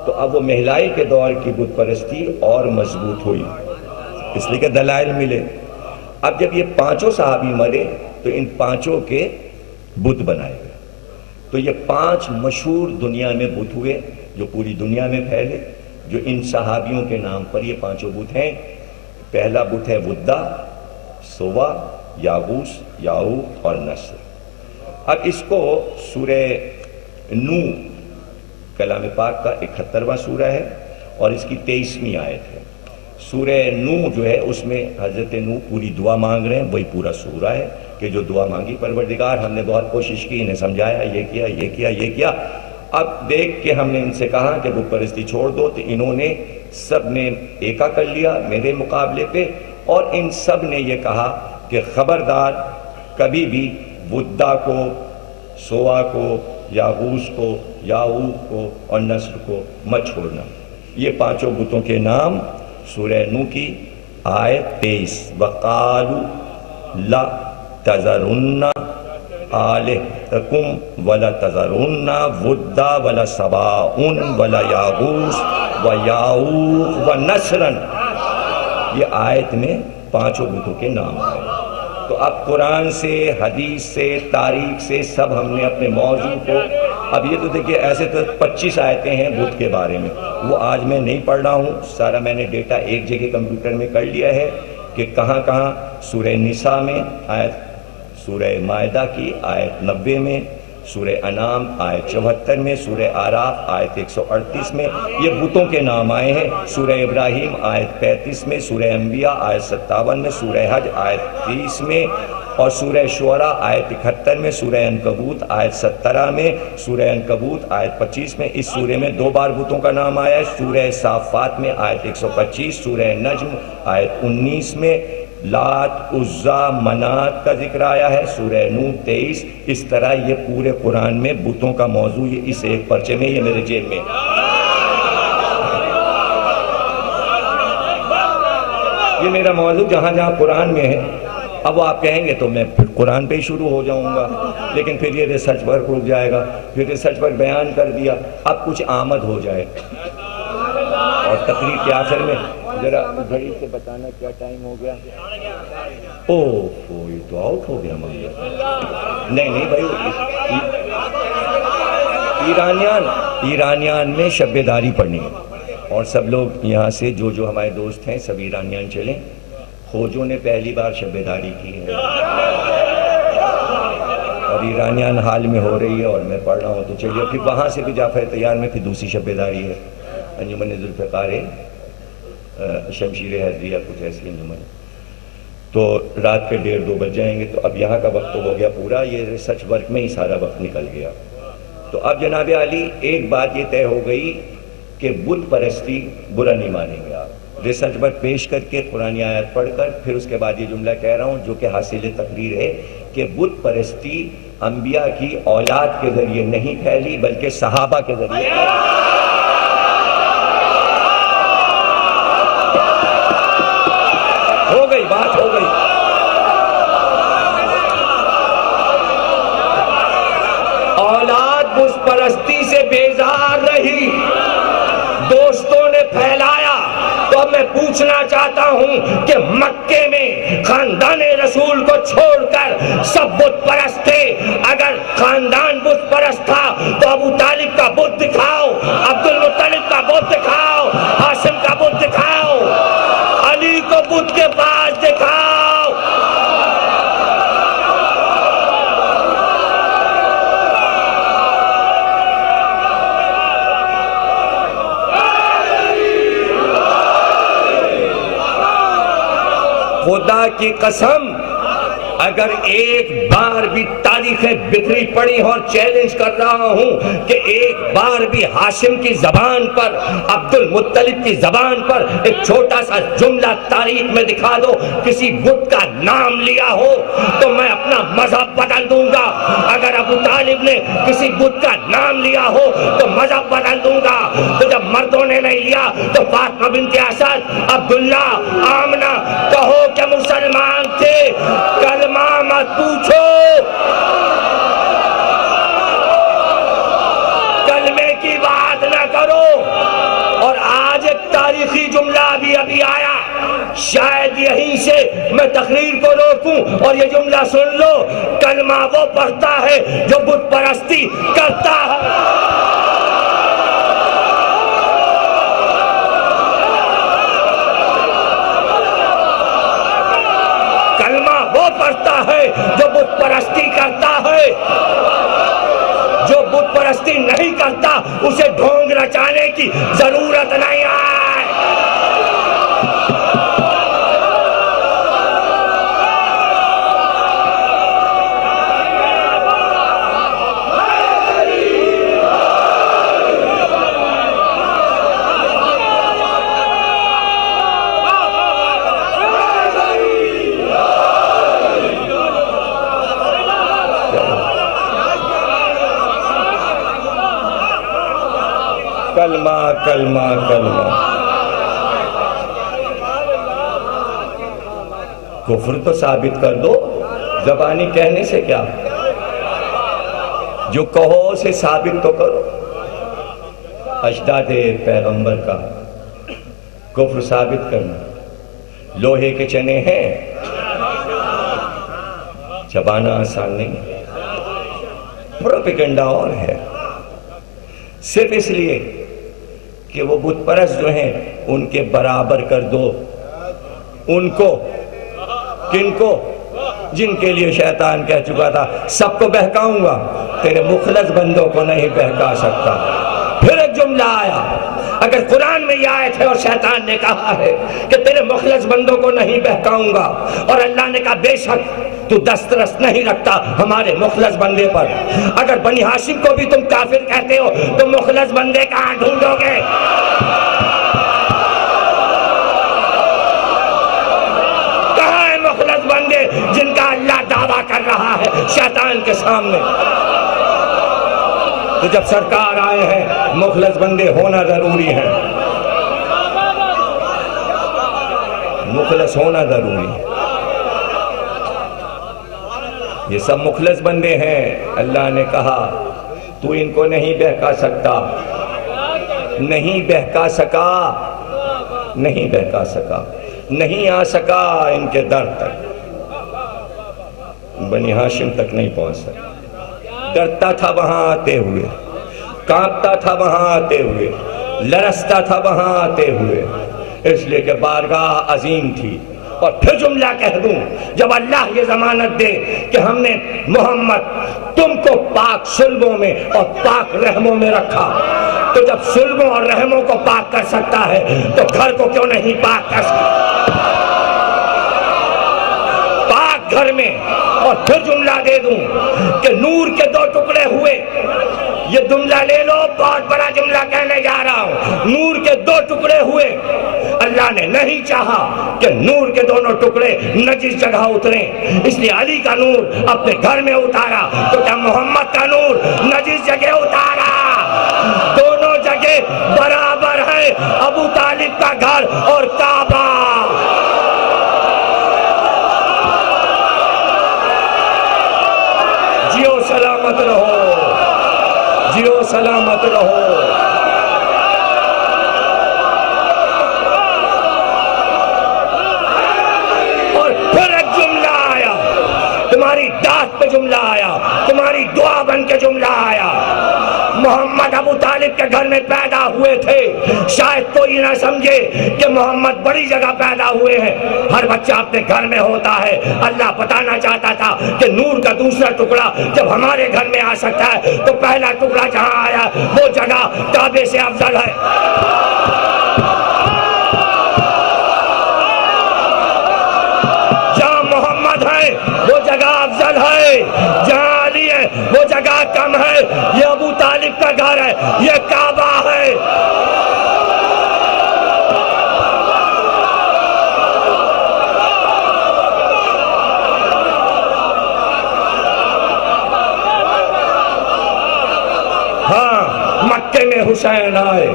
تو اب وہ مہلائی کے دور کی بت پرستی اور مضبوط ہوئی، اس لیے کہ دلائل ملے. اب جب یہ 5 صحابی مرے تو ان 5 کے بت بنائے گئے. تو یہ 5 مشہور دنیا میں بت ہوئے جو پوری دنیا میں پھیلے، جو ان صحابیوں کے نام پر یہ 5 بت ہیں. پہلا بت ہے ودا، سوا، یاغوس، یاؤق اور نصر. اب اس کو سورہ نو کلام پاک کا 71واں سورہ ہے اور اس کی 23ویں آیت ہے. سورہ نو جو ہے اس میں حضرت نو پوری دعا مانگ رہے ہیں، وہی پورا سورہ ہے کہ جو دعا مانگی پروردگار ہم نے بہت کوشش کی، انہیں سمجھایا، یہ کیا یہ کیا یہ کیا. اب دیکھ کے ہم نے ان سے کہا کہ بت پرستی چھوڑ دو، تو انہوں نے سب نے ایکا کر لیا میرے مقابلے پہ، اور ان سب نے یہ کہا کہ خبردار کبھی بھی ودا کو، سوا کو، یاغوس کو، یاؤق کو اور نصر کو مت چھوڑنا. یہ 5 بتوں کے نام سورہ نو کی آیت 23 وَقَالُوا لَا تَذَرُنَّ آلِهَتَكُمْ وَلَا تَذَرُنَّ وُدًّا وَلَا سَوَاعًا وَلَا يَغُوثَ وَيَعُوقَ وَنَسْرًا. یہ آیت میں 5 بتوں کے نام ہیں. تو اب قرآن سے، حدیث سے، تاریخ سے سب ہم نے اپنے موضوع کو، اب یہ تو دیکھیں ایسے تو 25 آیتیں ہیں بت کے بارے میں، وہ آج میں نہیں پڑھ رہا ہوں. سارا میں نے ڈیٹا ایک جگہ کمپیوٹر میں کر لیا ہے کہ کہاں کہاں سورہ نساء میں آیت، سورہ مائدہ کی آیت 90 میں، سورہ انعام آیت 74 میں، سورہ آراف آیت 138 میں یہ بتوں کے نام آئے ہیں. سورہ ابراہیم آیت 35 میں، سورہ انبیاء آیت 57 میں، سورہ حج آیت 30 میں، اور سورہ شعراء آیت 71 میں، سورہ عنکبوت آیت 17 میں، سورہ عنکبوت آیت 25 میں. اس سورہ میں 2 بار بتوں کا نام آیا ہے. سورہ صافات میں آیت 125، سورہ نجم آیت 19 میں لات، عزا، منات کا ذکر آیا ہے. سورہ نو 23. اس طرح یہ پورے قرآن میں بتوں کا موضوع یہ اس ایک پرچے میں، یہ میرے جیب میں. یہ میرا موضوع جہاں جہاں قرآن میں ہے. اب وہ آپ کہیں گے تو میں پھر قرآن پہ ہی شروع ہو جاؤں گا، لیکن پھر یہ ریسرچ ورک رک جائے گا. پھر ریسرچ ورک بیان کر دیا، اب کچھ آمد ہو جائے اور تقریر کے آخر میں ذرا گھڑی سے بتانا کیا ٹائم ہو گیا؟ یہ تو آؤٹ ہو گیا معاملہ. نہیں بھائی، ایرانیان میں شب داری پڑھنی ہے، اور سب لوگ یہاں سے جو ہمارے دوست ہیں سب ایرانیان چلیں. خوجوں نے پہلی بار شب داری کی ہے اور ایرانیان حال میں ہو رہی ہے اور میں پڑھ رہا ہوں، تو چلیے. پھر وہاں سے بھی جعفر طیار میں پھر دوسری شب داری ہے، انجمن ذوالفقار شمشیر حیدریہ، کچھ ایسی انجمن. تو رات کے 1:30-2 بج جائیں گے. تو اب یہاں کا وقت تو ہو گیا پورا، یہ ریسرچ ورک میں ہی سارا وقت نکل گیا. تو اب جناب عالی ایک بات یہ طے ہو گئی کہ بت پرستی برا نہیں مانیں گے آپ. ریسرچ ورک پیش کر کے قرآن آیت پڑھ کر پھر اس کے بعد یہ جملہ کہہ رہا ہوں جو کہ حاصل تقریر ہے کہ بت پرستی انبیاء کی اولاد کے ذریعے نہیں پھیلی بلکہ صحابہ کے ذریعے. ہو گئی بات، ہو گئی. اولاد بت پرستی سے بیزار رہی، دوستوں نے پھیلایا. تو اب میں پوچھنا چاہتا ہوں کہ مکے میں خاندان رسول کو چھوڑ کر سب بت پرست تھے. اگر خاندان بت پرست تھا تو ابو طالب کا بت دکھاؤ، عبد المطلب کا بت دکھاؤ، ہاشم کا بت دکھاؤ، علی کو بت کے پاس دکھاؤ. خدا کی قسم اگر ایک بار بھی تاریخیں بکھری پڑی اور چیلنج کر رہا ہوں کہ ایک بار بھی ہاشم کی زبان پر، عبد المطلب کی زبان پر ایک چھوٹا سا جملہ تاریخ میں دکھا دو کسی بت کا نام لیا ہو تو میں اپنا مذہب بدل دوں گا. اگر ابو طالب نے کسی بت کا نام لیا ہو تو مذہب بدل دوں گا. تو جب مردوں نے نہیں لیا تو فاطمہ بنت اسد، عبداللہ، آمنہ کہو کہ مسلمان تھے. کلمہ مت پوچھو، کلمے کی بات نہ کرو. اور آج ایک تاریخی جملہ ابھی آیا، شاید یہیں سے میں تقریر کو روکوں اور یہ جملہ سن لو. کلمہ وہ پڑھتا ہے جو بت پرستی کرتا ہے. وہ پڑھتا ہے جو بت پرستی کرتا ہے. جو بت پرستی نہیں کرتا اسے ڈھونگ رچانے کی ضرورت نہیں ہے. کلمہ کلمہ کلمہ. کفر تو ثابت کر دو، زبانی کہنے سے کیا، جو کہو اسے ثابت تو کرو. اجداد پیغمبر کا کفر ثابت کرنا لوہے کے چنے ہیں، چبانا آسان نہیں. پروپیگنڈا اور ہے، صرف اس لیے کہ وہ بت پرست جو ہیں ان کے برابر کر دو ان کو. کن کو؟ جن کے لیے شیطان کہہ چکا تھا سب کو بہکاؤں گا، تیرے مخلص بندوں کو نہیں بہکا سکتا. پھر ایک جملہ آیا، اگر قرآن میں یہ آیت ہے اور شیطان نے کہا ہے کہ تیرے مخلص بندوں کو نہیں بہکاؤں گا، اور اللہ نے کہا بے شک تو دسترس نہیں رکھتا ہمارے مخلص بندے پر. اگر بنی ہاشم کو بھی تم کافر کہتے ہو تو مخلص بندے کہاں ڈھونڈو گے؟ کہاں ہیں مخلص بندے جن کا اللہ دعویٰ کر رہا ہے شیطان کے سامنے؟ تو جب سرکار آئے ہیں مخلص بندے ہونا ضروری ہے، مخلص ہونا ضروری ہے. یہ سب مخلص بندے ہیں. اللہ نے کہا تو ان کو نہیں بہکا سکتا، نہیں بہکا سکا. نہیں بہکا سکا، نہیں آ سکا ان کے در تک، بنی ہاشم تک نہیں پہنچ سکا۔ ڈرتا تھا وہاں آتے ہوئے، کانپتا تھا وہاں آتے ہوئے، لرزتا تھا وہاں آتے ہوئے، اس لیے کہ بارگاہ عظیم تھی۔ اور پھر جملہ کہہ دوں، جب اللہ یہ ضمانت دے کہ ہم نے محمد تم کو پاک صلبوں میں اور پاک رحموں میں رکھا، تو جب صلبوں اور رحموں کو پاک کر سکتا ہے تو گھر کو کیوں نہیں پاک کر سکتا؟ پاک گھر میں۔ اور پھر جملہ دے دوں کہ نور کے دو ٹکڑے ہوئے، یہ جملہ لے لو، بہت بڑا جملہ کہنے جا رہا ہوں۔ نور کے دو ٹکڑے ہوئے، اللہ نے نہیں چاہا کہ نور کے دونوں ٹکڑے نجس جگہ اتریں، اس لیے علی کا نور اپنے گھر میں اتارا، تو کیا محمد کا نور نجس جگہ اتارا؟ دونوں جگہ برابر ہے، ابو طالب کا گھر اور کعبہ۔ جیو سلامت رہو، جیو سلامت رہو۔ اور پھر ایک جملہ آیا، تمہاری داد پہ جملہ آیا، تمہاری دعا بن کے جملہ آیا۔ محمد ابو طالب کے گھر میں پیدا ہوئے تھے، شاید کوئی نہ سمجھے کہ محمد بڑی جگہ پیدا ہوئے ہیں، ہر بچہ اپنے گھر میں ہوتا ہے۔ اللہ بتانا چاہتا تھا کہ نور کا دوسرا ٹکڑا جب ہمارے گھر میں آ سکتا ہے تو پہلا ٹکڑا جہاں آیا وہ جگہ کعبے سے افضل ہے۔ جہاں محمد ہے وہ جگہ افضل ہے، جہاں علی ہے وہ جگہ کم ہے۔ یہ ابو طالب کا گھر ہے، یہ کعبہ ہے۔ ہاں، مکے میں حسین آئے،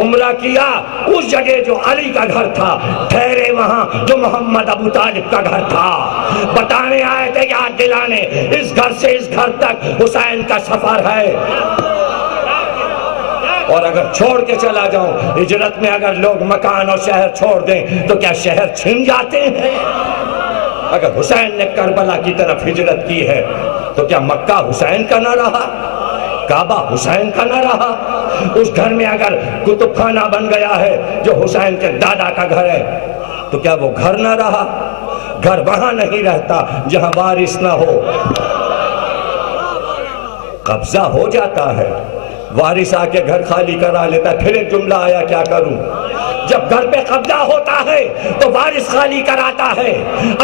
عمرہ کیا اس جگہ جو علی کا گھر تھا، ٹھہرے وہاں جو محمد ابو طالب کا گھر تھا، بتانے آئے تھے، یاد دلانے، اس گھر سے اس گھر تک حسین کا سفر ہے۔ اور اگر چھوڑ کے چلا جاؤں، ہجرت میں اگر لوگ مکان اور شہر چھوڑ دیں تو کیا شہر چھن جاتے ہیں؟ اگر حسین نے کربلا کی طرف ہجرت کی ہے تو کیا مکہ حسین کا نہ رہا؟ کعبہ حسین کا نہ رہا؟ اس گھر میں اگر کتب خانہ بن گیا ہے جو حسین کے دادا کا گھر ہے تو کیا وہ گھر نہ رہا؟ گھر وہاں نہیں رہتا جہاں وارث نہ ہو، قبضہ ہو جاتا ہے، وارث آ کے گھر خالی کرا لیتا ہے۔ پھر ایک جملہ آیا، کیا کروں؟ جب گھر پہ قبضہ ہوتا ہے تو وارث خالی کراتا ہے۔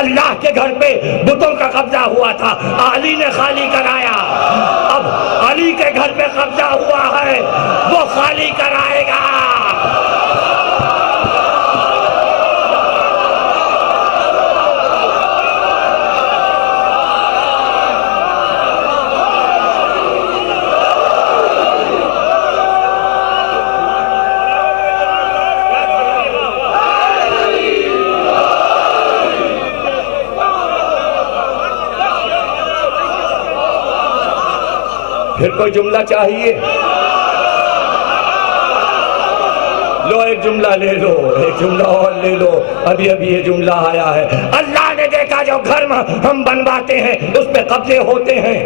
اللہ کے گھر پہ بتوں کا قبضہ ہوا تھا، علی نے خالی کرایا۔ اب علی کے گھر پہ قبضہ ہوا ہے، وہ خالی کرائے گا۔ پھر کوئی جملہ چاہیے؟ لو ایک جملہ لے لو، ایک جملہ اور لے لو، ابھی یہ جملہ آیا ہے۔ اللہ نے دیکھا جو گھر ہم بنواتے ہیں اس پہ قبضے ہوتے ہیں،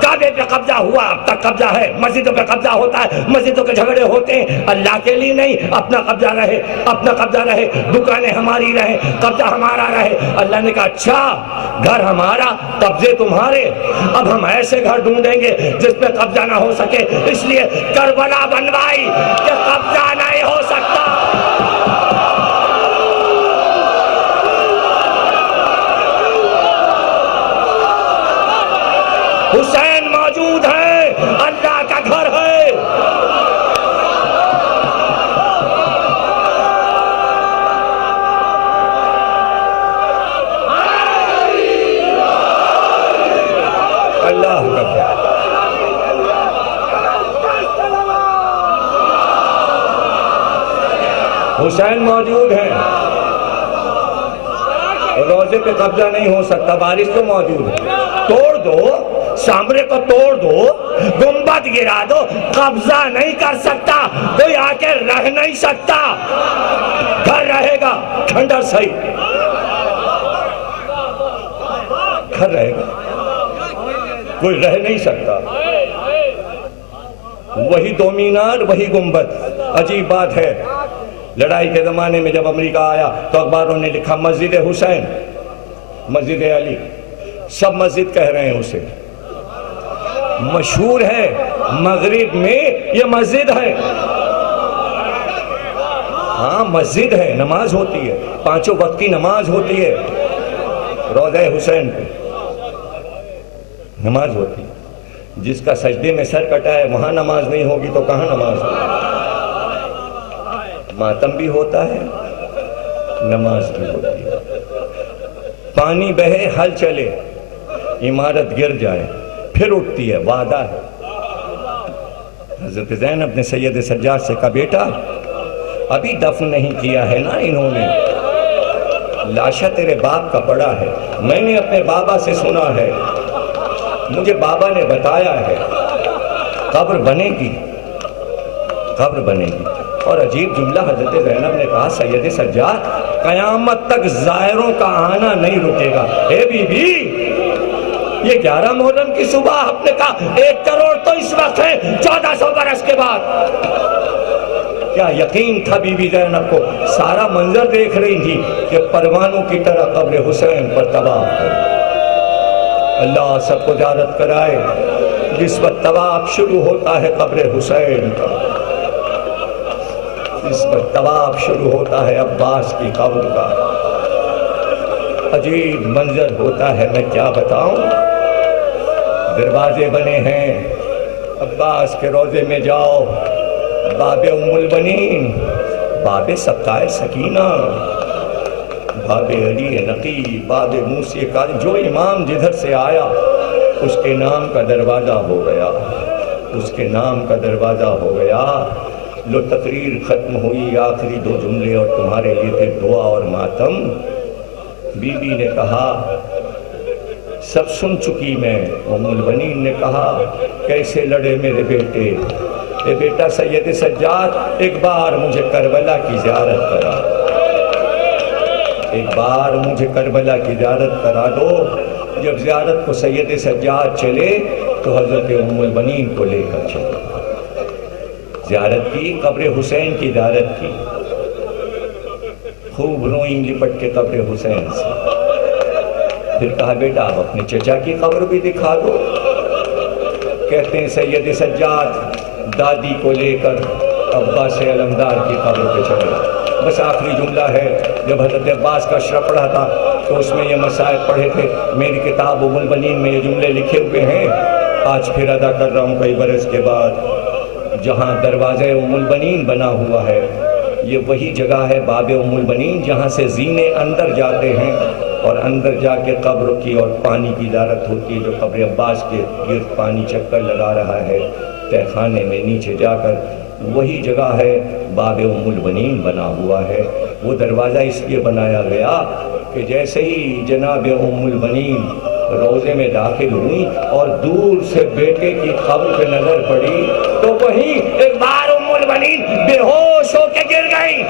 کعبے پہ قبضہ ہوا، اب تک قبضہ ہے، مسجدوں پہ قبضہ ہوتا ہے، مسجدوں کے جھگڑے ہوتے ہیں، اللہ کے لیے نہیں، اپنا قبضہ رہے، اپنا قبضہ رہے، دکانیں ہماری رہیں، قبضہ ہمارا رہے۔ اللہ نے کہا اچھا، گھر ہمارا، قبضے تمہارے، اب ہم ایسے گھر ڈھونڈیں گے جس پہ قبضہ نہ ہو سکے، اس لیے کربلا بنوائی کہ قبضہ نہیں ہو سکتا۔ حسین موجود ہے، اللہ کا گھر ہے۔ اللہ کا گھر۔ حسین موجود ہے، روزے پہ قبضہ نہیں ہو سکتا، بارش تو موجود ہے، توڑ دو، سامرے کو توڑ دو، گنبد گرا دو، قبضہ نہیں کر سکتا، کوئی آ کے رہ نہیں سکتا، گھر رہے گا کھنڈر صحیح، گھر رہے گا، کوئی رہ نہیں سکتا۔ وہی دو مینار وہی گنبد۔ عجیب بات ہے، لڑائی کے زمانے میں جب امریکہ آیا تو اخباروں نے لکھا مسجد حسین، مسجد علی، سب مسجد کہہ رہے ہیں اسے، مشہور ہے مغرب میں یہ مسجد ہے، ہاں مسجد ہے، نماز ہوتی ہے، 5 وقت کی نماز ہوتی ہے، روضہ حسین پہ نماز ہوتی ہے۔ جس کا سجدے میں سر کٹا ہے وہاں نماز نہیں ہوگی تو کہاں نماز ہوگی؟ ماتم بھی ہوتا ہے، نماز بھی ہوتی ہے۔ پانی بہے ہل چلے، عمارت گر جائے پھر اٹھتی ہے، وعدہ ہے۔ حضرت زینب نے سید سجاد سے کہا بیٹا ابھی دفن نہیں کیا ہے نا انہوں نے، لاشا تیرے باپ کا پڑا ہے، میں نے اپنے بابا سے سنا ہے، مجھے بابا نے بتایا ہے قبر بنے گی، قبر بنے گی۔ اور عجیب جملہ حضرت زینب نے کہا سید سجاد قیامت تک زائروں کا آنا نہیں رکے گا۔ اے بی بی یہ 11 محرم کی صبح آپ نے کہا 1 کروڑ تو اس وقت ہے 1400 برس کے بعد۔ کیا یقین تھا بی بی زینب کو، سارا منظر دیکھ رہی تھی کہ پروانوں کی طرح قبر حسین پر طواف کرے۔ اللہ سب کو زیارت کرائے جس وقت طواف شروع ہوتا ہے قبر حسین کا، جس وقت طواف شروع ہوتا ہے عباس کی قبر کا، عجیب منظر ہوتا ہے، میں کیا بتاؤں۔ دروازے بنے ہیں، عباس کے روضے میں جاؤ، باب ام البنین، باب سقائے سکینہ، باب علی نقی، باب موسی کا، جو امام جدھر سے آیا اس کے نام کا دروازہ ہو گیا، اس کے نام کا دروازہ ہو گیا۔ لو تقریر ختم ہوئی، آخری 2 جملے اور تمہارے لیے تھے دعا اور ماتم۔ بی بی نے کہا سب سن چکی میں۔ ام البنین نے کہا کیسے لڑے میرے بیٹے؟ اے بیٹا سید سجاد ایک بار مجھے کربلا کی زیارت کرا، ایک بار مجھے کربلا کی زیارت کرا دو۔ جب زیارت کو سید سجاد چلے تو حضرت ام البنین کو لے کر چلے، زیارت کی، قبر حسین کی زیارت کی، خوب روئیں لپٹ کے قبر حسین سے۔ پھر کہا بیٹا آپ اپنے چچا کی قبر بھی دکھا دو۔ کہتے ہیں سید سجاد دادی کو لے کر عباس علمدار کی قبر پہ چلے۔ بس آخری جملہ ہے، جب حضرت عباس کا اشرف پڑھا تھا تو اس میں یہ مسائل پڑھے تھے، میری کتاب ام البنین میں یہ جملے لکھے ہوئے ہیں، آج پھر ادا کر رہا ہوں کئی برس کے بعد۔ جہاں دروازے ام البنین بنا ہوا ہے یہ وہی جگہ ہے باب ام البنین جہاں سے زینے اندر جاتے ہیں اور اندر جا کے قبر کی اور پانی کی زیارت ہوتی ہے، جو قبر عباس کے گرد پانی چکر لگا رہا ہے تہ خانے میں نیچے جا کر، وہی جگہ ہے باب ام البنین بنا ہوا ہے۔ وہ دروازہ اس لیے بنایا گیا کہ جیسے ہی جناب ام البنین روزے میں داخل ہوئی اور دور سے بیٹے کی قبر پہ نظر پڑی تو وہیں ایک بار ام البنین بے ہوش ہو کے گر گئی،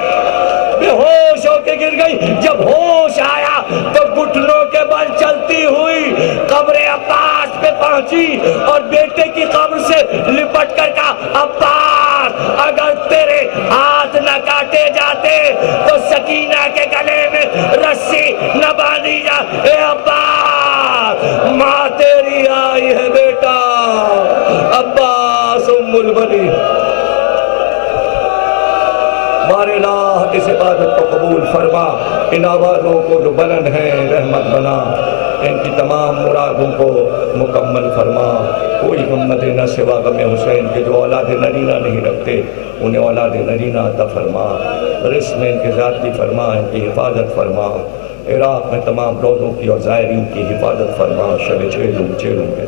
بے ہوش ہو کے گر گئی۔ جب ہوش آیا تو گھٹنوں کے بل چلتی ہوئی قبر عباس پہ پہنچی اور بیٹے کی قبر سے لپٹ کر کہا عباس اگر تیرے ہاتھ نہ کاٹے جاتے تو سکینہ کے گلے میں رسی نہ باندھی جا۔ اے عباس ماں تیری آئی ہے بیٹا، عباس ام البنین۔ بار الہ اس عبادت کو قبول فرما، ان آوازوں کو جو بلند ہیں رحمت بنا، ان کی تمام مرادوں کو مکمل فرما۔ کوئی غمت نہ سوا غم حسین کے، جو اولاد نرینہ نہیں رکھتے انہیں اولاد نرینہ عطا فرما، رزق میں ان کے ذاتی فرما، ان کی حفاظت فرما، عراق میں تمام روزوں کی اور زائرین کی حفاظت فرما۔ شب چیلوں کے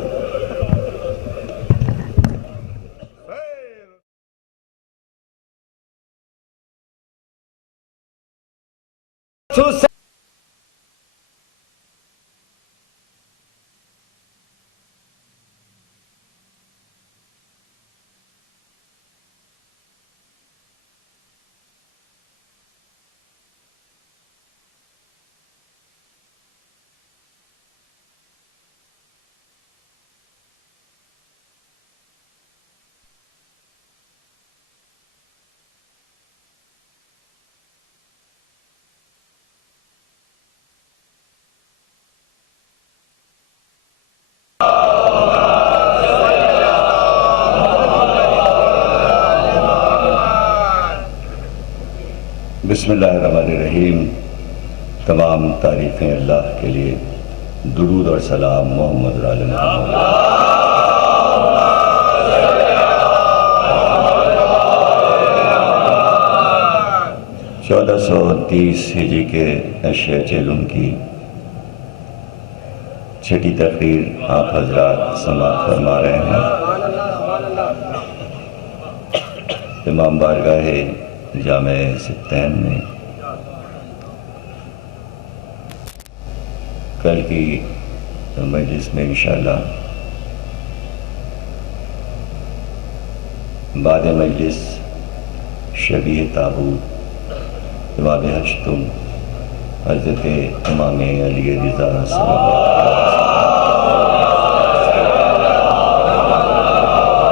بسم اللہ الرحمن الرحیم. تمام تعریفیں اللہ کے لیے. درود اور سلام محمد علی محمد. 1430 ہجری کے اشیاء چیلم کی چھٹی تقریر آپ حضرات سماعت فرما رہے ہیں. امام بارگاہ جامع ستین میں کل کی مجلس میں انشاءاللہ بعد مجلس شبیہ تابوت امام ہشتم حضرت امام علی رضا صلی اللہ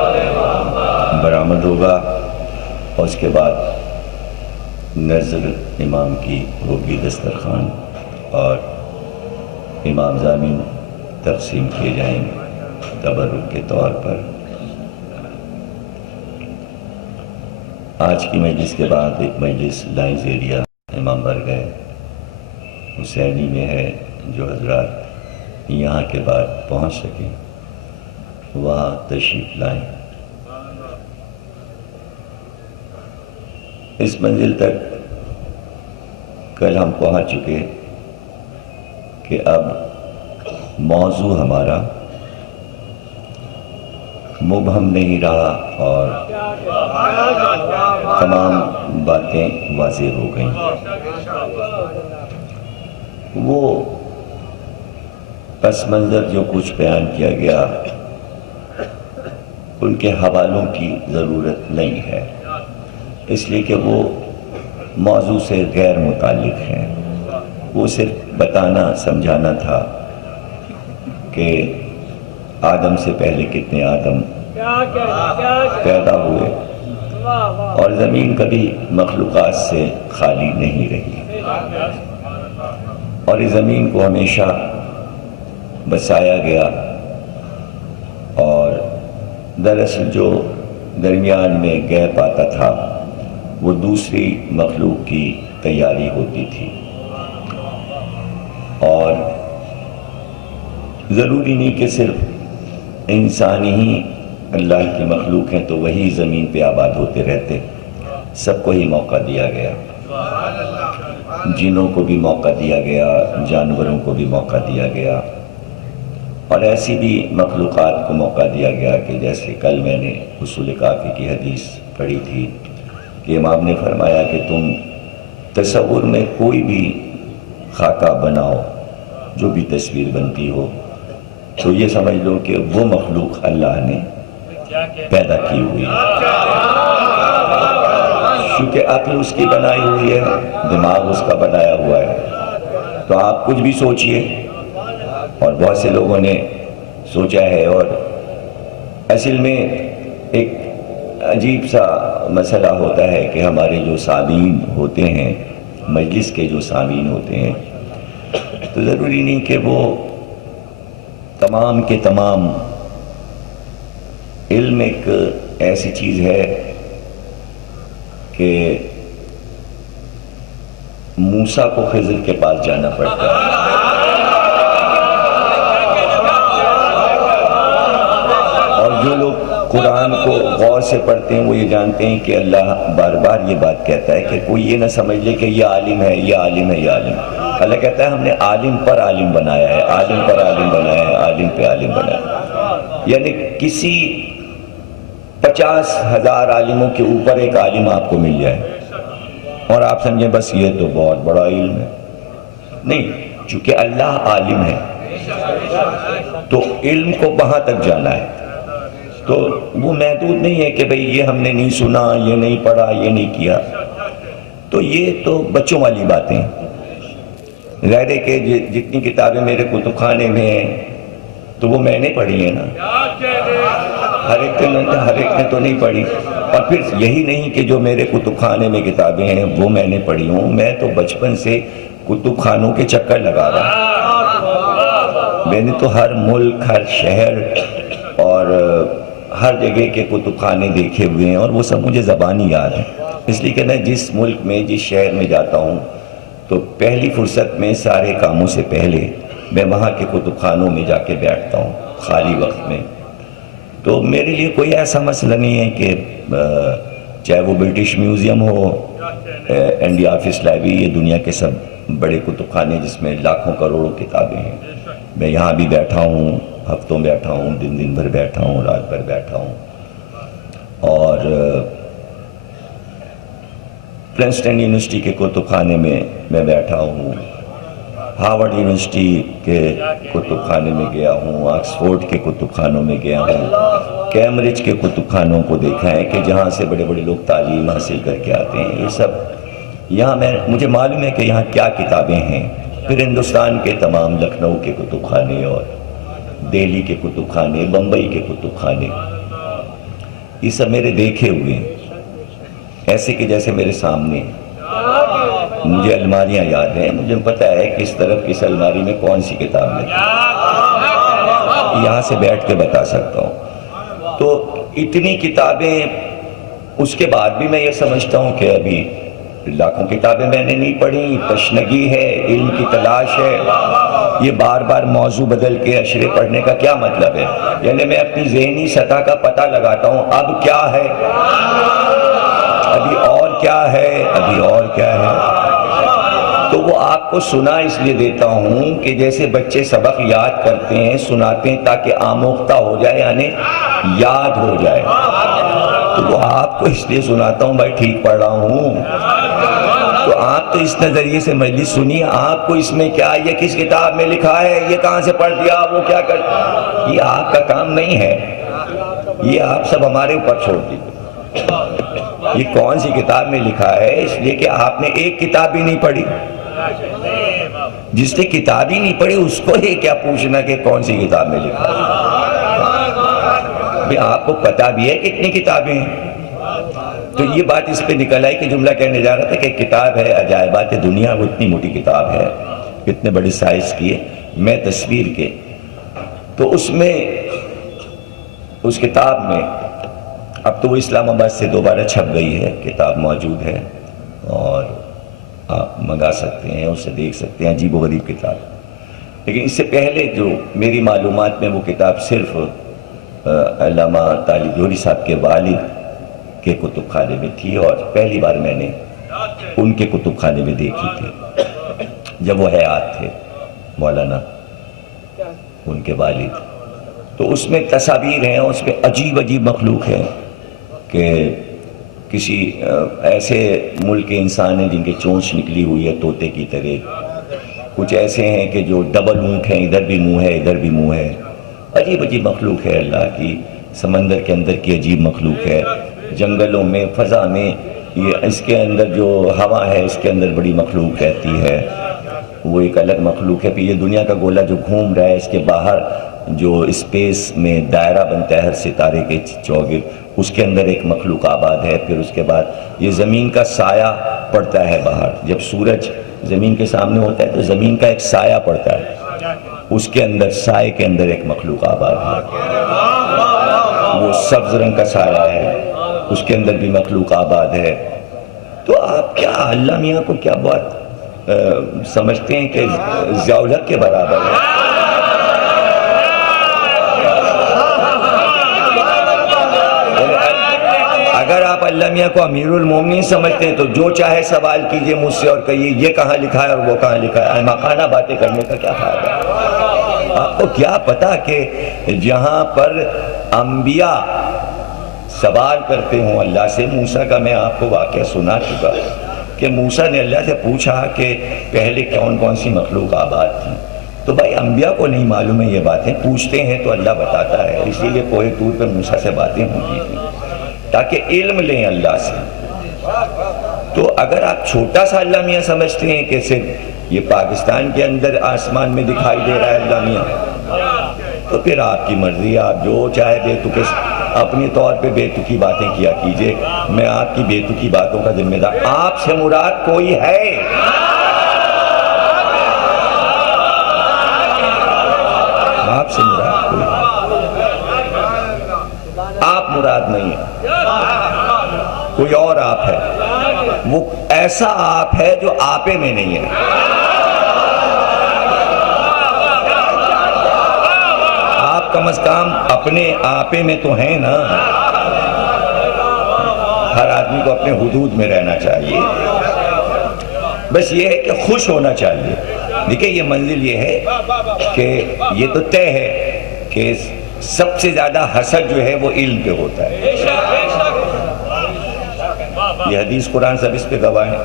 علیہ وسلم برآمد ہوگا اور اس کے بعد نظر امام کی ہوگی دسترخوان اور امام ضامن تقسیم کیے جائیں گے تبرک کے طور پر. آج کی مجلس کے بعد ایک مجلس لائنز ایریا امام بارگاہ حسینی میں ہے. جو حضرات یہاں کے بعد پہنچ سکیں وہاں تشریف لائیں. اس منزل تک کل ہم پہنچ چکے کہ اب موضوع ہمارا مبہم نہیں رہا اور تمام باتیں واضح ہو گئیں. وہ پس منظر جو کچھ بیان کیا گیا ان کے حوالوں کی ضرورت نہیں ہے، اس لیے کہ وہ موضوع سے غیر متعلق ہیں. وہ صرف بتانا سمجھانا تھا کہ آدم سے پہلے کتنے آدم پیدا ہوئے اور زمین کبھی مخلوقات سے خالی نہیں رہی اور اس زمین کو ہمیشہ بسایا گیا اور دراصل جو درمیان میں گیپ آتا تھا وہ دوسری مخلوق کی تیاری ہوتی تھی. اور ضروری نہیں کہ صرف انسانی ہی اللہ کی مخلوق ہیں تو وہی زمین پہ آباد ہوتے رہتے. سب کو ہی موقع دیا گیا، جنوں کو بھی موقع دیا گیا، جانوروں کو بھی موقع دیا گیا اور ایسی بھی مخلوقات کو موقع دیا گیا کہ جیسے کل میں نے اصول کافی کی حدیث پڑھی تھی کہ امام نے فرمایا کہ تم تصور میں کوئی بھی خاکہ بناؤ، جو بھی تصویر بنتی ہو تو یہ سمجھ لو کہ وہ مخلوق اللہ نے پیدا کی ہوئی ہے. کیونکہ عقل اس کی بنائی ہوئی ہے، دماغ اس کا بنایا ہوا ہے. تو آپ کچھ بھی سوچئے اور بہت سے لوگوں نے سوچا ہے اور اصل میں ایک عجیب سا مسئلہ ہوتا ہے کہ ہمارے جو سامعین ہوتے ہیں، مجلس کے جو سامعین ہوتے ہیں، تو ضروری نہیں کہ وہ تمام کے تمام. علم ایک ایسی چیز ہے کہ موسیٰ کو خضر کے پاس جانا پڑتا ہے اور جو لوگ قرآن کو غور سے پڑھتے ہیں وہ یہ جانتے ہیں کہ اللہ بار بار یہ بات کہتا ہے کہ کوئی یہ نہ سمجھ لے کہ یہ عالم ہے، یہ عالم ہے، یہ عالم ہے. اللہ کہتا ہے ہم نے عالم پر عالم بنایا ہے، عالم پر عالم بنایا ہے، عالم پہ عالم بنایا ہے. یعنی کسی 50,000 عالموں کے اوپر ایک عالم آپ کو مل جائے اور آپ سمجھیں بس یہ تو بہت بڑا علم ہے. نہیں، چونکہ اللہ عالم ہے تو علم کو وہاں تک جانا ہے. تو وہ محدود نہیں ہے کہ بھئی یہ ہم نے نہیں سنا، یہ نہیں پڑھا، یہ نہیں کیا. تو یہ تو بچوں والی باتیں. ظاہر ہے کہ جتنی کتابیں میرے کتب خانے میں ہیں تو وہ میں نے پڑھی ہیں نا، ہر ایک نے تو نہیں پڑھی. اور پھر یہی نہیں کہ جو میرے کتب خانے میں کتابیں ہیں وہ میں نے پڑھی ہوں. میں تو بچپن سے کتب خانوں کے چکر لگا رہا. میں نے تو ہر ملک، ہر شہر اور ہر جگہ کے کتب خانے دیکھے ہوئے ہیں اور وہ سب مجھے زبانی یاد ہیں. اس لیے کہ میں جس ملک میں جس شہر میں جاتا ہوں تو پہلی فرصت میں سارے کاموں سے پہلے میں وہاں کے کتب خانوں میں جا کے بیٹھتا ہوں خالی وقت میں. تو میرے لیے کوئی ایسا مسئلہ نہیں ہے کہ چاہے وہ برٹش میوزیم ہو، انڈیا آفس لائبریری، یہ دنیا کے سب بڑے کتب خانے جس میں لاکھوں کروڑوں کتابیں ہیں. میں یہاں بھی بیٹھا ہوں، ہفتوں بیٹھا ہوں، دن بھر بیٹھا ہوں، رات بھر بیٹھا ہوں. اور پرنسٹن یونیورسٹی کے کتب خانے میں بیٹھا ہوں، ہارورڈ یونیورسٹی کے کتب خانے میں گیا ہوں، آکسفورڈ کے کتب خانوں میں گیا ہوں، کیمبرج کے کتب خانوں کو دیکھا ہے کہ جہاں سے بڑے بڑے لوگ تعلیم حاصل کر کے آتے ہیں. یہ سب یہاں مجھے معلوم ہے کہ یہاں کیا کتابیں ہیں. پھر ہندوستان کے تمام لکھنؤ کے کتب خانے اور دہلی کے کتب خانے، بمبئی کے کتب خانے، یہ سب میرے دیکھے ہوئے ہیں، ایسے کہ جیسے میرے سامنے. مجھے الماریاں یاد ہیں، مجھے پتہ ہے کس طرف کس الماری میں کون سی کتاب لگی، یہاں سے بیٹھ کے بتا سکتا ہوں. تو اتنی کتابیں، اس کے بعد بھی میں یہ سمجھتا ہوں کہ ابھی لاکھوں کتابیں میں نے نہیں پڑھی. تشنگی ہے، علم کی تلاش ہے. یہ بار بار موضوع بدل کے اشرے پڑھنے کا کیا مطلب ہے؟ یعنی میں اپنی ذہنی سطح کا پتہ لگاتا ہوں اب کیا ہے، ابھی اور کیا ہے، ابھی اور کیا ہے. تو وہ آپ کو سنا اس لیے دیتا ہوں کہ جیسے بچے سبق یاد کرتے ہیں، سناتے ہیں تاکہ آموختہ ہو جائے، یعنی یاد ہو جائے. تو وہ آپ کو اس لیے سناتا ہوں بھائی ٹھیک پڑھ رہا ہوں. تو آپ تو اس نظریے سے مجلس سنیے، آپ کو اس میں کیا، یہ کس کتاب میں لکھا ہے، یہ کہاں سے پڑھ دیا، وہ کیا کر، یہ آپ کا کام نہیں ہے. یہ آپ سب ہمارے اوپر چھوڑ دیجیے. یہ کون سی کتاب میں لکھا ہے، اس لیے کہ آپ نے ایک کتاب بھی نہیں پڑھی. جس نے کتاب ہی نہیں پڑھی اس کو یہ کیا پوچھنا کہ کون سی کتاب میں لکھا ہے. آپ کو پتا بھی ہے کتنی کتابیں ہیں. تو یہ بات اس پہ نکل آئی کہ جملہ کہنے جا رہا تھا کہ کتاب ہے عجائبات دنیا. وہ اتنی موٹی کتاب ہے، اتنے بڑے سائز کی ہے، میں تصویر کے. تو اس میں، اس کتاب میں، اب تو وہ اسلام آباد سے دوبارہ چھپ گئی ہے، کتاب موجود ہے اور آپ منگا سکتے ہیں، اسے دیکھ سکتے ہیں. عجیب و غریب کتاب. لیکن اس سے پہلے جو میری معلومات میں وہ کتاب صرف علامہ طالب جوہری صاحب کے والد کے کتب خانے میں تھی، اور پہلی بار میں نے ان کے کتب خانے میں دیکھی تھی جب وہ حیات تھے، مولانا ان کے والد. تو اس میں تصاویر ہیں، اس میں عجیب عجیب مخلوق ہیں کہ کسی ایسے ملک کے انسان ہیں جن کے چونچ نکلی ہوئی ہے طوطے کی طرح. کچھ ایسے ہیں کہ جو ڈبل اونٹ ہیں، ادھر بھی منہ ہے ادھر بھی منہ ہے. عجیب عجیب مخلوق ہے اللہ کی. سمندر کے اندر کی عجیب مخلوق ہے، جنگلوں میں، فضا میں. یہ اس کے اندر جو ہوا ہے اس کے اندر بڑی مخلوق رہتی ہے، وہ ایک الگ مخلوق ہے. پھر یہ دنیا کا گولا جو گھوم رہا ہے، اس کے باہر جو اسپیس میں دائرہ بنتا ہے ہر ستارے کے چوگرد، اس کے اندر ایک مخلوق آباد ہے. پھر اس کے بعد یہ زمین کا سایہ پڑتا ہے باہر. جب سورج زمین کے سامنے ہوتا ہے تو زمین کا ایک سایہ پڑتا ہے، اس کے اندر سائے کے اندر ایک مخلوق آباد ہے. وہ سبز رنگ کا سایہ ہے، اس کے اندر بھی مخلوق آباد ہے. تو آپ کیا اللہ میاں کو کیا بہت سمجھتے ہیں کہ ضیاء الحق کے برابر ہے. اگر آپ اللہ میاں کو امیر المومنین سمجھتے ہیں تو جو چاہے سوال کیجئے مجھ سے اور کہیے یہ کہاں لکھا ہے اور وہ کہاں لکھا ہے. احمقانہ باتیں کرنے کا کیا فائدہ ہے؟ آپ کو کیا پتا کہ جہاں پر انبیاء سوال کرتے ہوں اللہ سے، موسیٰ کا میں آپ کو واقعہ سنا چکا کہ موسیٰ نے اللہ سے پوچھا کہ پہلے کون کون سی مخلوق آباد تھی. تو بھائی انبیاء کو نہیں معلوم ہے یہ باتیں، پوچھتے ہیں تو اللہ بتاتا ہے. اسی لیے کوہ طور پہ موسیٰ سے باتیں ہوتی تھیں تاکہ علم لیں اللہ سے. تو اگر آپ چھوٹا سا اللہ میاں سمجھتے ہیں کہ صرف یہ پاکستان کے اندر آسمان میں دکھائی دے رہا ہے اللہ میاں، تو پھر آپ کی مرضی، آپ جو چاہے بے تکے اپنے طور پہ بے تکی باتیں کیا کیجئے. میں آپ کی بے تکی باتوں کا ذمہ دار. آپ سے مراد کوئی ہے؟ آپ سے مراد کوئی ہے؟ آپ مراد نہیں ہے. کوئی اور آپ ہے، وہ ایسا آپ ہے جو آپے میں نہیں ہے۔ آپ کم از کم اپنے آپے میں تو ہیں نا۔ ہر آدمی کو اپنے حدود میں رہنا چاہیے، بس یہ ہے کہ خوش ہونا چاہیے۔ دیکھیں یہ منزل یہ ہے کہ یہ تو طے ہے کہ سب سے زیادہ حسد جو ہے وہ علم پہ ہوتا ہے۔ یہ حدیث قرآن سب اس پہ گواہ ہے۔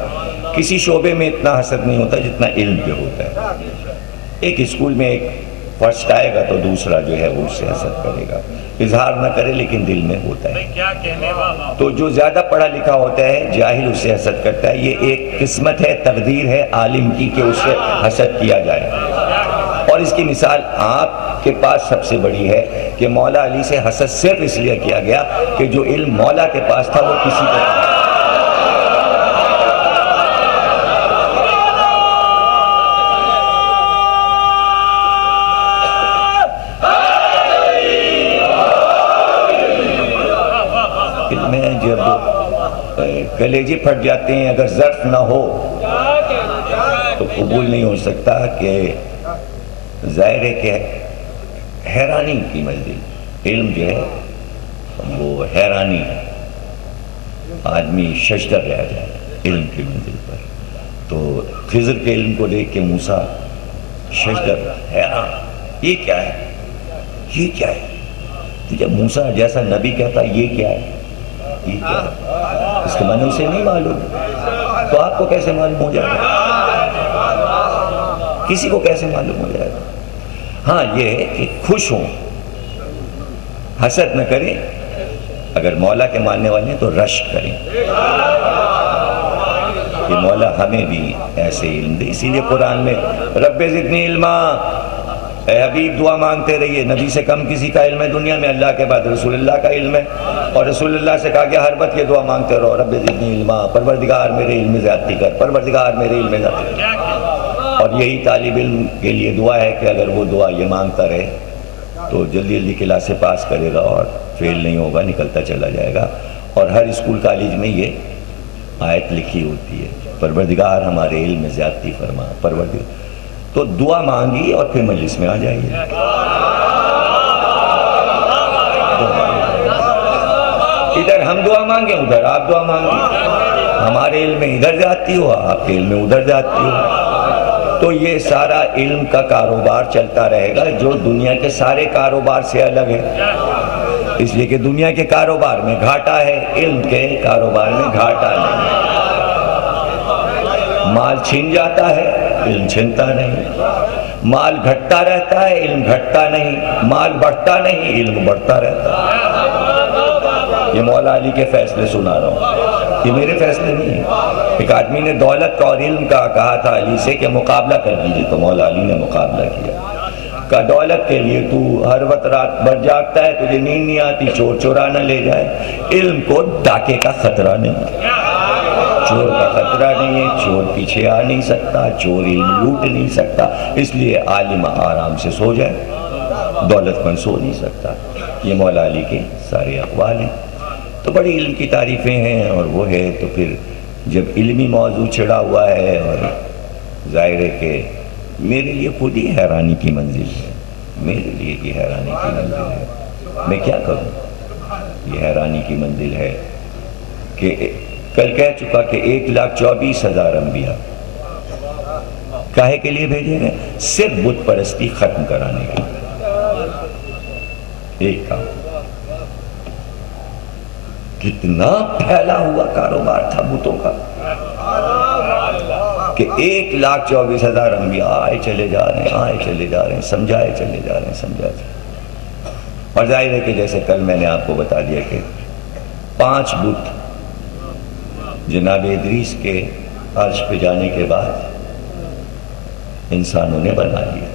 کسی شعبے میں اتنا حسد نہیں ہوتا جتنا علم پہ ہوتا ہے۔ ایک اسکول میں ایک فرسٹ آئے گا تو دوسرا جو ہے وہ اس سے حسد کرے گا، اظہار نہ کرے لیکن دل میں ہوتا ہے۔ تو جو زیادہ پڑھا لکھا ہوتا ہے جاہل اس سے حسد کرتا ہے۔ یہ ایک قسمت ہے، تقدیر ہے عالم کی کہ اس سے حسد کیا جائے۔ اور اس کی مثال آپ کے پاس سب سے بڑی ہے کہ مولا علی سے حسد صرف اس لیے کیا گیا کہ جو علم مولا کے پاس تھا وہ کسی کو نہیں۔ جب کلیجے پھٹ جاتے ہیں اگر ظرف نہ ہو تو قبول نہیں ہو سکتا کہ ظاہر ہے کہ حیرانی کی منزل علم جو ہے وہ حیرانی ہے، آدمی ششدر رہ جائے علم کی منزل پر۔ تو خضر کے علم کو دیکھ کے موسیٰ ششدر حیران، یہ کیا ہے، یہ کیا ہے؟ تو جب موسیٰ جیسا نبی کہتا یہ کیا ہے، یہ کیا ہے، اس کے معنی اسے نہیں معلوم تو آپ کو کیسے معلوم ہو جائے گا؟ کسی کو کیسے معلوم ہو جائے گا؟ ہاں یہ ہے کہ خوش ہوں، حسد نہ کریں، اگر مولا کے ماننے والے ہیں تو رشک کریں کہ مولا ہمیں بھی ایسے علم دے۔ اسی لیے قرآن میں رب زدنی علما، اے حبیب دعا مانگتے رہیے۔ نبی سے کم کسی کا علم ہے دنیا میں، اللہ کے بعد رسول اللہ کا علم ہے، اور رسول اللہ سے کہا گیا ہر وقت یہ دعا مانگتے رہو رب زدنی علما، پروردگار میرے علم میں زیادتی کر، پروردگار میرے علم میں زیادتی کر۔ اور یہی طالب علم کے لیے دعا ہے کہ اگر وہ دعا یہ مانگتا رہے تو جلدی جلدی کلاسیں پاس کرے گا اور فیل نہیں ہوگا، نکلتا چلا جائے گا۔ اور ہر اسکول کالج میں یہ آیت لکھی ہوتی ہے، پروردگار ہمارے علم میں زیادتی فرما، پروردگار۔ تو دعا مانگی اور پھر مجلس میں آ جائیے۔ ادھر ہم دعا مانگیں، ادھر آپ دعا مانگیں، ہمارے علم میں ادھر جاتی ہو، آپ کے علم میں ادھر جاتی ہو، تو یہ سارا علم کا کاروبار چلتا رہے گا جو دنیا کے سارے کاروبار سے الگ ہے۔ اس لیے کہ دنیا کے کاروبار میں گھاٹا ہے، علم کے کاروبار میں گھاٹا نہیں۔ مال چھن جاتا ہے، علم چھنتا نہیں، مال گھٹتا رہتا ہے، علم گھٹتا نہیں، مال بڑھتا نہیں، علم بڑھتا رہتا ہے۔ یہ مولا علی کے فیصلے سنا رہا ہوں، یہ میرے فیصلے نہیں ہیں۔ ایک آدمی نے دولت کا اور علم کا کہا تھا علی سے کہ مقابلہ کر لیجیے، تو مولا علی نے مقابلہ کیا۔ کہا دولت کے لیے تو ہر وقت رات بھر جاگتا ہے، تجھے نیند نہیں آتی، چور چورا نہ لے جائے۔ علم کو ڈاکے کا خطرہ نہیں، چور کا خطرہ نہیں ہے، چور پیچھے آ نہیں سکتا، چور علم لوٹ نہیں سکتا، اس لیے عالم آرام سے سو جائے، دولت مند سو نہیں سکتا۔ یہ مولا علی کے سارے اقوال ہیں۔ تو بڑی علم کی تعریفیں ہیں، اور وہ ہے تو پھر جب علمی موضوع چھڑا ہوا ہے، اور ظاہر ہے کہ میرے لیے خود ہی حیرانی کی منزل ہے، میرے لیے یہ حیرانی کی منزل ہے، میں کیا کروں؟ یہ حیرانی کی منزل ہے کہ کل کہہ چکا کہ 1,24,000 انبیاء کاہے کے لیے بھیجے گئے؟ صرف بت پرستی ختم کرانے کے لیے، ایک کام۔ کتنا پھیلا ہوا کاروبار تھا بتوں کا کہ 1,24,000 انبیاء آئے چلے جا رہے ہیں، آئے چلے جا رہے ہیں، سمجھائے چلے جا رہے ہیں، سمجھائے چلے۔ اور ظاہر ہے کہ جیسے کل میں نے آپ کو بتا دیا کہ 5 بت جناب ادریس کے عرش پہ جانے کے بعد انسانوں نے بنا لیا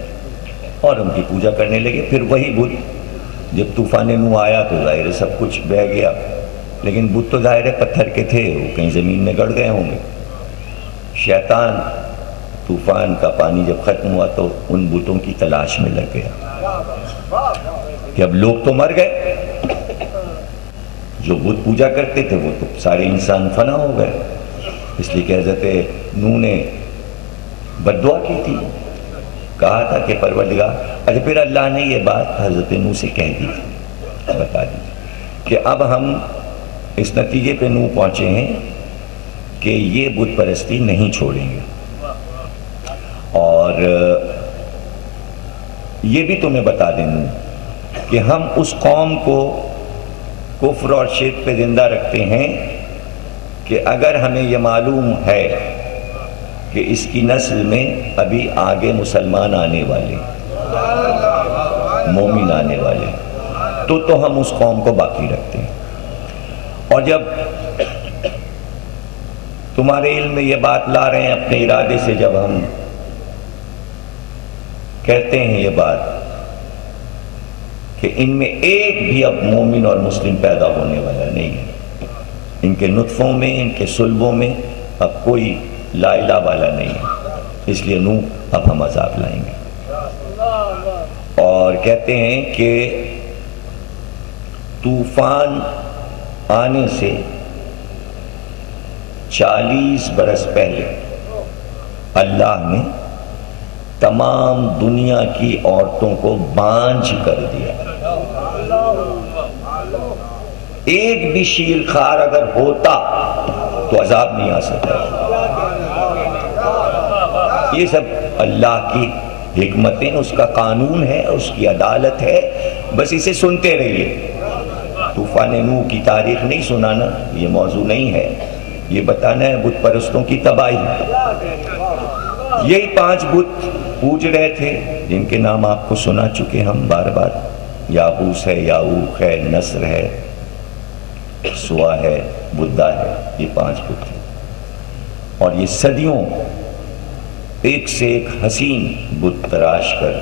اور ان کی پوجا کرنے لگے۔ پھر وہی بت جب طوفان نوح آیا تو ظاہر ہے سب کچھ بہہ گیا، لیکن بت تو ظاہر ہے پتھر کے تھے، وہ کہیں زمین میں گڑ گئے ہوں گے۔ شیطان طوفان کا پانی جب ختم ہوا تو ان بتوں کی تلاش میں لگ گیا کہ اب لوگ تو مر گئے، جو بت پوجا کرتے تھے وہ تو سارے انسان فنا ہو گئے، اس لیے کہ حضرت نوح نے بد دعا کی تھی، کہا تھا کہ پروردگار، اچھا پھر اللہ نے یہ بات حضرت نوح سے کہہ دی تھی، بتا دی کہ اب ہم اس نتیجے پہ نوح پہنچے ہیں کہ یہ بت پرستی نہیں چھوڑیں گے، اور یہ بھی تمہیں بتا دیں کہ ہم اس قوم کو کفر اور شرک پہ زندہ رکھتے ہیں کہ اگر ہمیں یہ معلوم ہے کہ اس کی نسل میں ابھی آگے مسلمان آنے والے، مومن آنے والے، تو ہم اس قوم کو باقی رکھتے ہیں۔ اور جب تمہارے علم میں یہ بات لا رہے ہیں اپنے ارادے سے، جب ہم کہتے ہیں یہ بات کہ ان میں ایک بھی اب مومن اور مسلم پیدا ہونے والا نہیں ہے، ان کے نطفوں میں، ان کے صلبوں میں اب کوئی لا الہ والا نہیں ہے، اس لیے نوح اب ہم عذاب لائیں گے۔ اور کہتے ہیں کہ طوفان آنے سے 40 برس پہلے اللہ نے تمام دنیا کی عورتوں کو بانجھ کر دیا، ایک بھی شیر خوار اگر ہوتا تو عذاب نہیں آ سکتا۔ یہ سب اللہ کی حکمتیں، اس کا قانون ہے، اس کی عدالت ہے، بس اسے سنتے رہیے۔ طوفان نوح کی تاریخ نہیں سنانا، یہ موضوع نہیں ہے، یہ بتانا ہے بت پرستوں کی تباہی۔ یہی 5 بت پوج رہے تھے جن کے نام آپ کو سنا چکے ہم بار بار، یابوس ہے، یاوق ہے، نصر ہے، سوا ہے، بدھا ہے، یہ 5 بت تھے۔ اور یہ صدیوں ایک سے ایک حسین بت تراش کر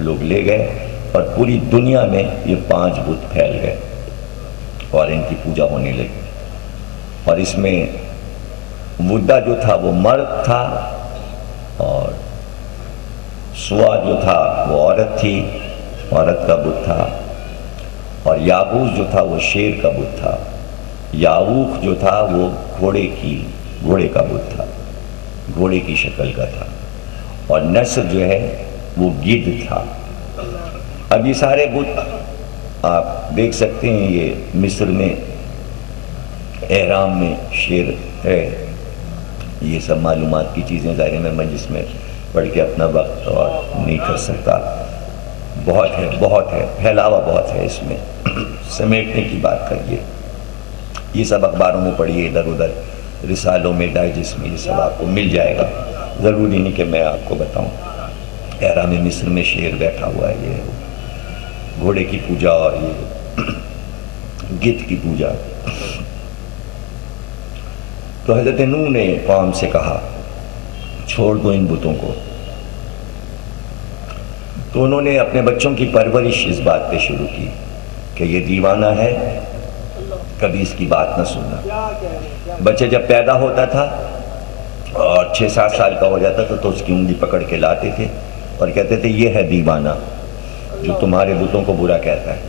لوگ لے گئے، اور پوری دنیا میں یہ 5 بت پھیل گئے اور ان کی پوجا ہونے لگی۔ اور اس میں بدھا جو تھا وہ مرد تھا، اور سوا جو تھا وہ عورت تھی، عورت کا بت تھا، اور یابوس جو تھا وہ شیر کا بت تھا، یاوق جو تھا وہ گھوڑے کا بت تھا، گھوڑے کی شکل کا تھا، اور نصر جو ہے وہ گدھ تھا۔ اب یہ سارے بت آپ دیکھ سکتے ہیں، یہ مصر میں احرام میں شیر ہے، یہ سب معلومات کی چیزیں ظاہر میں مجلس میں پڑھ کے اپنا وقت اور نہیں کر سکتا، بہت ہے، پھیلاوا بہت ہے اس میں، سمیٹنے کی بات کریے۔ یہ سب اخباروں میں پڑھیے، ادھر ادھر رسالوں میں، ڈائجسٹ میں، یہ سب آپ کو مل جائے گا، ضروری نہیں کہ میں آپ کو بتاؤں۔ احرام مصر میں شیر بیٹھا ہوا ہے، یہ گھوڑے کی پوجا اور یہ گدھ کی پوجا۔ تو حضرت نوح نے قوم سے کہا چھوڑ دو ان بتوں کو، تو انہوں نے اپنے بچوں کی پرورش اس بات پہ شروع کی کہ یہ دیوانہ ہے، کبھی اس کی بات نہ سننا۔ بچے جب پیدا ہوتا تھا اور 6-7 سال کا ہو جاتا تھا تو اس کی انگلی پکڑ کے لاتے تھے اور کہتے تھے یہ ہے دیوانہ جو تمہارے بتوں کو برا کہتا ہے۔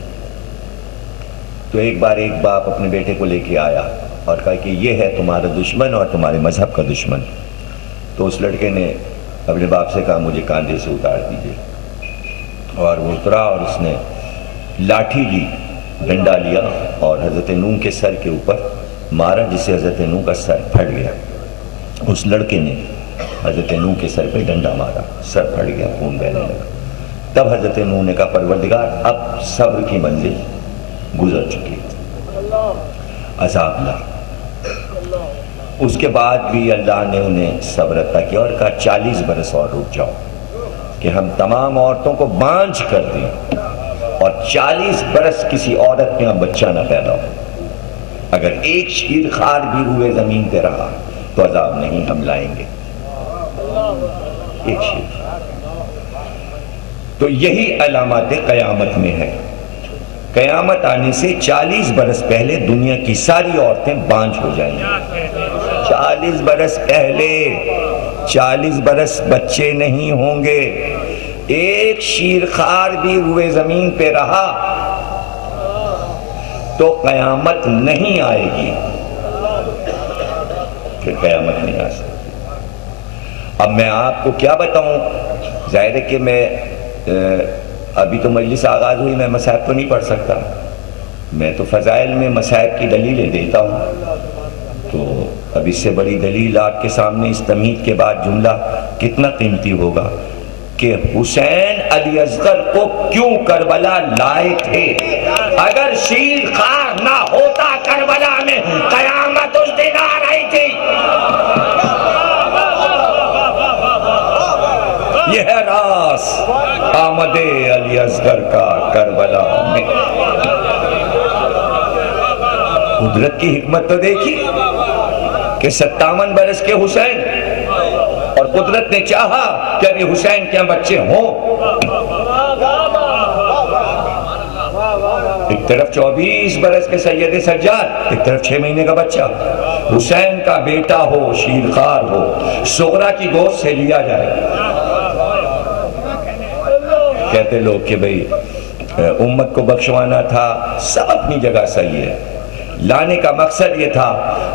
تو ایک بار ایک باپ اپنے بیٹے کو لے کے آیا اور کہا کہ یہ ہے تمہارا دشمن اور تمہارے مذہب کا دشمن۔ تو اس لڑکے نے اپنے باپ سے کہا مجھے کاندھے سے اتار دیجیے، اور وہ اترا اور اس نے لاٹھی لی، ڈنڈا لیا اور حضرت نوح کے سر کے اوپر مارا، جس سے حضرت نوح کا سر پھٹ گیا۔ اس لڑکے نے حضرت نوح کے سر پہ ڈنڈا مارا، سر پھٹ گیا، خون بہنے لگا۔ تب حضرت نوح نے کہا پروردگار اب صبر کی منزل گزر چکی ہے، عذاب لا۔ اس کے بعد بھی اللہ نے انہیں صبر عطا کیا اور کہا 40 برس اور رک جاؤ کہ ہم تمام عورتوں کو بانجھ کر دیں، اور 40 برس کسی عورت میں بچہ نہ پیدا ہو۔ اگر ایک شیر خار بھی روئے زمین پہ رہا تو عذاب نہیں ہم لائیں گے، ایک شیر خار۔ تو یہی علامات قیامت میں ہے، قیامت آنے سے 40 برس پہلے دنیا کی ساری عورتیں بانجھ ہو جائیں گی۔ 40 برس پہلے، 40 برس بچے نہیں ہوں گے، ایک شیر خار بھی روئے زمین پہ رہا تو قیامت نہیں آئے گی، پھر قیامت نہیں آ سکتی۔ اب میں آپ کو کیا بتاؤں، ظاہر ہے کہ میں ابھی تو مجلس آغاز ہوئی، میں مصائب تو نہیں پڑھ سکتا، میں تو فضائل میں مصائب کی دلیلیں دیتا ہوں، تو اب اس سے بڑی دلیل آپ کے سامنے اس تمہید کے بعد جملہ کتنا قیمتی ہوگا کہ حسین علی اصغر کو کیوں کربلا لائے تھے۔ اگر شیر خواہ نہ ہوتا کربلا میں، قیامت اس دن آ رہی تھی۔ یہ ہے راز آمد علی اصغر کا کربلا میں۔ قدرت کی حکمت تو دیکھی کہ 57 برس کے حسین، اور قدرت نے چاہا کہ ابھی حسین کے بچے ہوں۔ ایک طرف 24 برس کے سید سجاد، ایک طرف 6 مہینے کا بچہ، حسین کا بیٹا ہو، شیرخوار ہو، صغرا کی گود سے لیا جائے۔ کہتے لوگ کہ بھئی امت کو بخشوانا تھا، سب اپنی جگہ صحیح ہے، لانے کا مقصد یہ تھا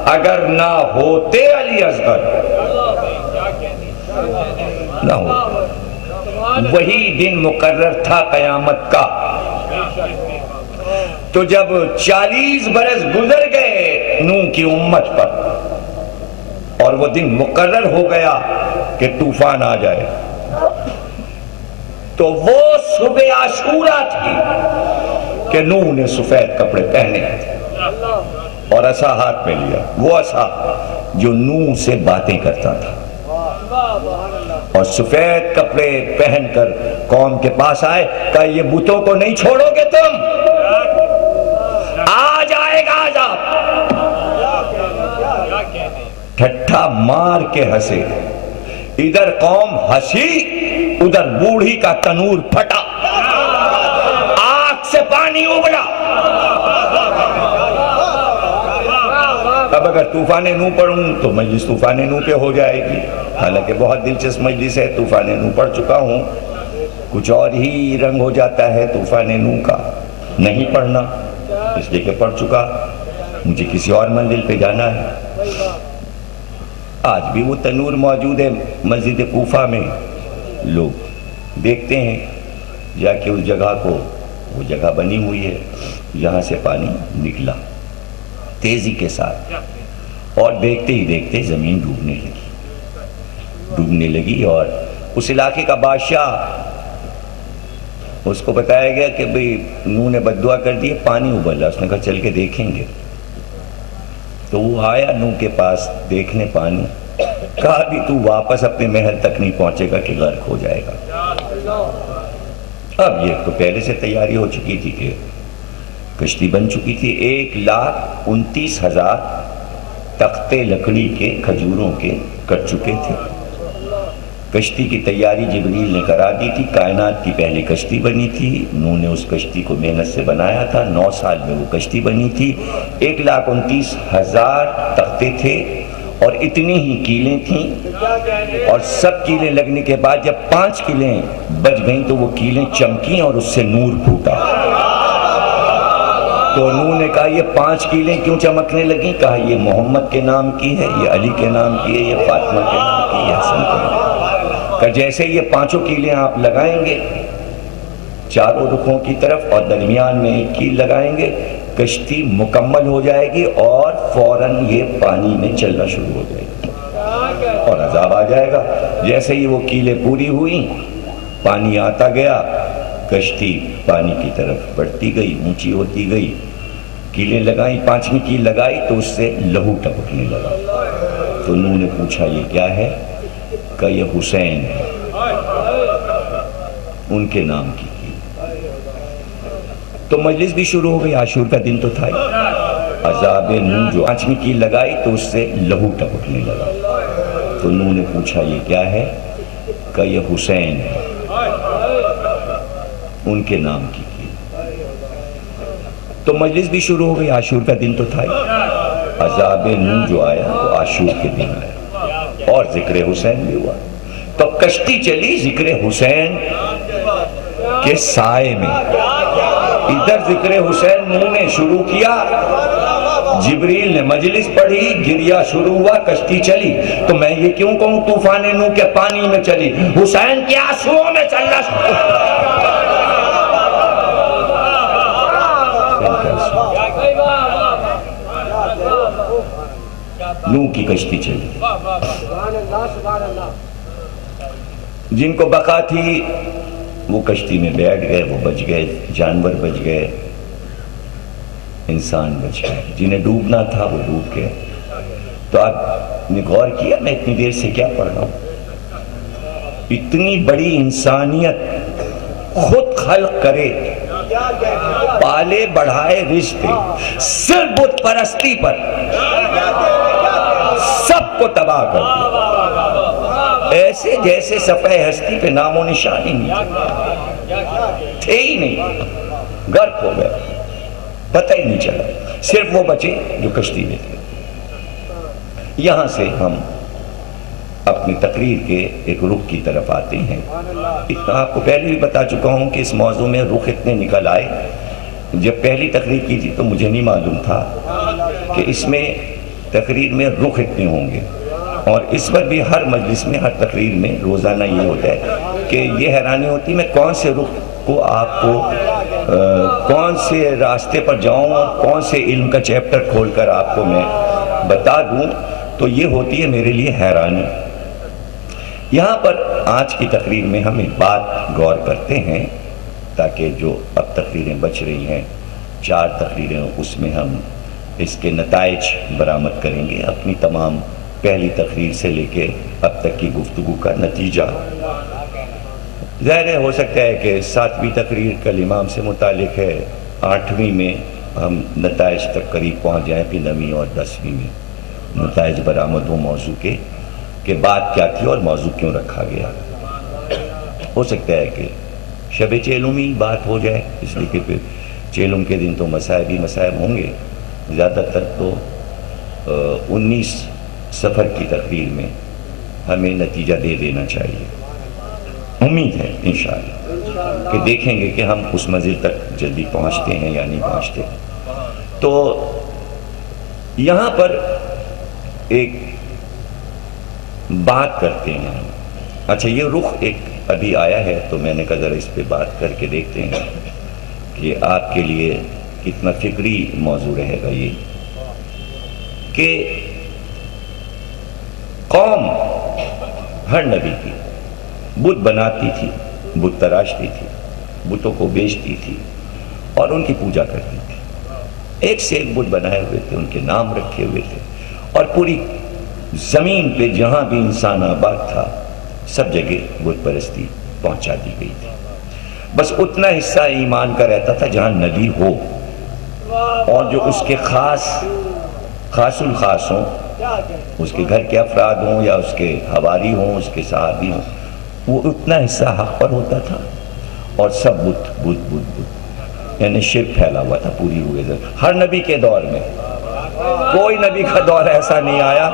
اگر نہ ہوتے علی اصغر، نہ ہوتے، وہی دن مقرر تھا قیامت کا۔ تو جب 40 برس گزر گئے نوح کی امت پر، اور وہ دن مقرر ہو گیا کہ طوفان آ جائے، تو وہ صبح عاشورہ تھی کہ نوح نے سفید کپڑے پہنے اور عصا ہاتھ میں لیا، وہ عصا جو نوح سے باتیں کرتا تھا، اور سفید کپڑے پہن کر قوم کے پاس آئے، کہا یہ بتوں کو نہیں چھوڑو گے تم، آ جائے گا عذاب۔ ٹھٹھا مار کے ہنسے، ادھر قوم ہنسی، ادھر بوڑھی کا تنور پھٹا، آگ سے پانی ابلا۔ اب اگر طوفان نوح پڑھوں تو مجلس طوفان نوح پہ ہو جائے گی، حالانکہ بہت دلچسپ مجلس ہے، طوفان نوح پڑھ چکا ہوں، کچھ اور ہی رنگ ہو جاتا ہے طوفان نوح کا، نہیں پڑھنا اس لیے کہ پڑھ چکا، مجھے کسی اور منزل پہ جانا ہے۔ آج بھی وہ تنور موجود ہے مسجد کوفہ میں، لوگ دیکھتے ہیں جا کے اس جگہ کو، وہ جگہ بنی ہوئی ہے جہاں سے پانی نکلا تیزی کے ساتھ، اور دیکھتے ہی دیکھتے زمین ڈوبنے لگی، اور اس علاقے کا بادشاہ، اس کو بتایا گیا کہ بھئی نوح نے بد دعا کر دی، پانی ابلا، اس نے کہا چل کے دیکھیں گے، تو وہ آیا نوح کے پاس دیکھنے پانی، کہا بھی تو واپس اپنے محل تک نہیں پہنچے گا کہ غرق ہو جائے گا۔ اب یہ تو پہلے سے تیاری ہو چکی تھی کہ کشتی بن چکی تھی، 1,29,000 تختے لکڑی کے کھجوروں کے کٹ چکے تھے، کشتی کی تیاری جبریل نے کرا دی تھی، کائنات کی پہلی کشتی بنی تھی، نوح نے اس کشتی کو محنت سے بنایا تھا، 9 سال میں وہ کشتی بنی تھی، 1,29,000 تختے تھے، اور اتنی ہی کیلیں تھیں، اور سب کیلیں لگنے کے بعد جب 5 کیلیں بچ گئیں تو وہ کیلیں چمکیں اور اس سے نور پھوٹا۔ تو نوح نے کہا یہ 5 کیلیں کیوں چمکنے لگیں؟ کہا یہ محمد کے نام کی ہے، یہ علی کے نام کی ہے، یہ فاطمہ کے نام کی ہے، یہ حسن کے نام کی ہے۔ کہ جیسے یہ 5 کیلیں آپ لگائیں گے چاروں رخوں کی طرف اور درمیان میں ایک کیل لگائیں گے، کشتی مکمل ہو جائے گی اور فوراً یہ پانی میں چلنا شروع ہو جائے گی اور عذاب آ جائے گا۔ جیسے ہی وہ کیلیں پوری ہوئیں، پانی آتا گیا، کشتی پانی کی طرف بڑھتی گئی، اونچی ہوتی گئی، کیلیں لگائیں، 5ویں کیل لگائی تو اس سے لہو ٹپکنے لگا۔ تو نوح نے پوچھا یہ کیا ہے؟ کہ یہ حسین ہے، ان کے نام کی کیل۔ تو مجلس بھی شروع ہو گئی، عاشور کا دن تو تھا ہی، عذاب نوح جو 5ویں کیل لگائی تو اس سے لہو ٹپکنے لگا۔ تو نوح نے پوچھا یہ کیا ہے؟ کہ یہ حسین ہے، ان کے نام کی کیل۔ تو مجلس بھی شروع ہو گئی، عاشور کا دن تو تھا ہی، عذاب نوح جو آیا وہ عاشور کے دن آیا، اور ذکر حسین بھی ہوا۔ تو کشتی چلی ذکر حسین کے سائے میں، ادھر ذکر حسین نوح نے شروع کیا، جبریل نے مجلس پڑھی، گریا شروع ہوا، کشتی چلی، تو میں یہ کیوں کہوں طوفان نوح کے پانی میں چلی، حسین کے آنسوؤں میں چلنا نوح کی کشتی چلی۔ جن کو بقا تھی وہ کشتی میں بیٹھ گئے، وہ بچ گئے، جانور بچ گئے، انسان بچ گئے، جنہیں ڈوبنا تھا وہ ڈوب گئے۔ تو آپ نے غور کیا میں اتنی دیر سے کیا پڑھ رہا ہوں؟ اتنی بڑی انسانیت خود خلق کرے، پالے بڑھائے رزق دے، صرف بت پرستی پر سب کو تباہ کر دیا، ایسے جیسے صفحہ ہستی پہ نام و نشان ہی نہیں تھے ہی نہیں، غرق ہو گئے، پتہ ہی نہیں چلا، صرف وہ بچے جو کشتی میں تھے۔ یہاں سے ہم اپنی تقریر کے ایک رخ کی طرف آتے ہیں۔ اتنا آپ کو پہلے بھی بتا چکا ہوں کہ اس موضوع میں رخ اتنے نکل آئے، جب پہلی تقریر کی تھی تو مجھے نہیں معلوم تھا کہ اس میں تقریر میں رخ اتنے ہوں گے، اور اس پر بھی ہر مجلس میں ہر تقریر میں روزانہ یہ ہوتا ہے کہ یہ حیرانی ہوتی میں کون سے رخ کو آپ کو کون سے راستے پر جاؤں اور کون سے علم کا چیپٹر کھول کر آپ کو میں بتا دوں، تو یہ ہوتی ہے میرے لیے حیرانی۔ یہاں پر آج کی تقریر میں ہم ایک بات غور کرتے ہیں تاکہ جو اب تقریریں بچ رہی ہیں 4 تقریریں، اس میں ہم اس کے نتائج برآمد کریں گے، اپنی تمام پہلی تقریر سے لے کے اب تک کی گفتگو کا نتیجہ۔ ظاہر ہے ہو سکتا ہے کہ 7ویں تقریر کل امام سے متعلق ہے، 8ویں میں ہم نتائج تک قریب پہنچ جائیں، پھر 9ویں اور 10ویں میں نتائج برآمد ہو موضوع کے کہ بات کیا تھی اور موضوع کیوں رکھا گیا۔ ہو سکتا ہے کہ شب چیلمی بات ہو جائے، اس لیے کہ پھر چیلم کے دن تو مسائب ہی مسائب ہوں گے، زیادہ تر تو 19 سفر کی تقریر میں ہمیں نتیجہ دے دینا چاہیے۔ امید ہے انشاءاللہ کہ دیکھیں گے کہ ہم اس منزل تک جلدی پہنچتے ہیں یا نہیں پہنچتے۔ تو یہاں پر ایک بات کرتے ہیں ہم، اچھا یہ رخ ایک ابھی آیا ہے تو میں نے کہا ذرا اس پہ بات کر کے دیکھتے ہیں کہ آپ کے لیے کتنا فکری موضوع رہے گا یہ، کہ قوم ہر نبی کی بت بناتی تھی، بت تراشتی تھی، بتوں کو بیچتی تھی اور ان کی پوجا کرتی تھی، ایک سے ایک بت بنائے ہوئے تھے، ان کے نام رکھے ہوئے تھے، اور پوری زمین پہ جہاں بھی انسان آباد تھا سب جگہ بت پرستی پہنچا دی گئی تھی۔ بس اتنا حصہ ایمان کا رہتا تھا جہاں نبی ہو، اور جو اس کے خاص الخاص ہوں، اس کے گھر کے افراد ہوں یا اس کے حواری ہوں، اس کے صحابی ہوں، وہ اتنا حصہ حق پر ہوتا تھا، اور سب بت بت بت بت، یعنی شرک پھیلا ہوا تھا پوری ہوئے زمین۔ ہر نبی کے دور میں کوئی نبی کا دور ایسا نہیں آیا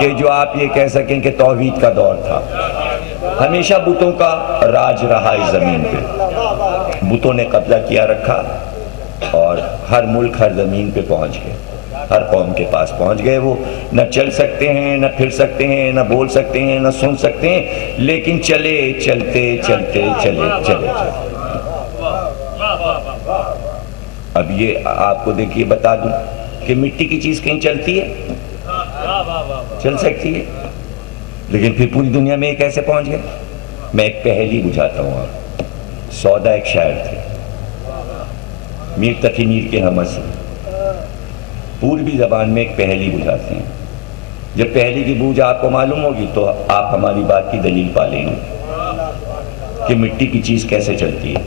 کہ جو آپ یہ کہہ سکیں کہ توحید کا دور تھا، ہمیشہ بتوں کا راج رہا اس زمین پہ، بتوں نے قبضہ کیا رکھا، اور ہر ملک ہر زمین پہ پہنچ گئے، ہر قوم کے پاس پہنچ گئے۔ وہ نہ چل سکتے ہیں، نہ پھر سکتے ہیں، نہ بول سکتے ہیں، نہ سن سکتے ہیں، لیکن چلے چلتے چلتے چلے چلے چلے۔ اب یہ آپ کو دیکھیے بتا دوں کہ مٹی کی چیز کہیں چلتی ہے؟ چل سکتی ہے، لیکن پھر پوری دنیا میں یہ کیسے پہنچ گئے؟ میں ایک پہیلی بجھاتا ہوں آپ۔ سودا ایک شاعر تھے، میر تقی میر کے ہم سے پوروی زبان میں ایک پہیلی بجھاتے ہیں۔ جب پہیلی کی بوجھ آپ کو معلوم ہوگی تو آپ ہماری بات کی دلیل پا لیں گے کہ مٹی کی چیز کیسے چلتی ہے۔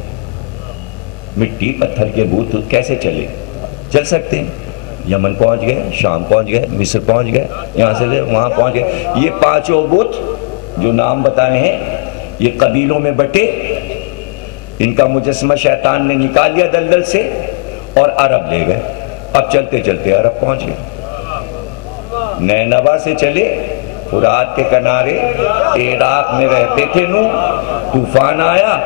مٹی پتھر کے بت کیسے چل سکتے ہیں؟ یمن پہنچ گئے، شام پہنچ گئے، مصر پہنچ گئے، یہاں سے لے وہاں پہنچ گئے۔ یہ 5 بت جو نام بتائے ہیں یہ قبیلوں میں بٹے، ان کا مجسمہ شیطان نے نکال لیا دلدل سے اور عرب لے گئے۔ اب چلتے چلتے عرب پہنچ گئے، نینوا سے چلے، فرات کے کنارے عراق میں رہتے تھے نوح، طوفان آیا،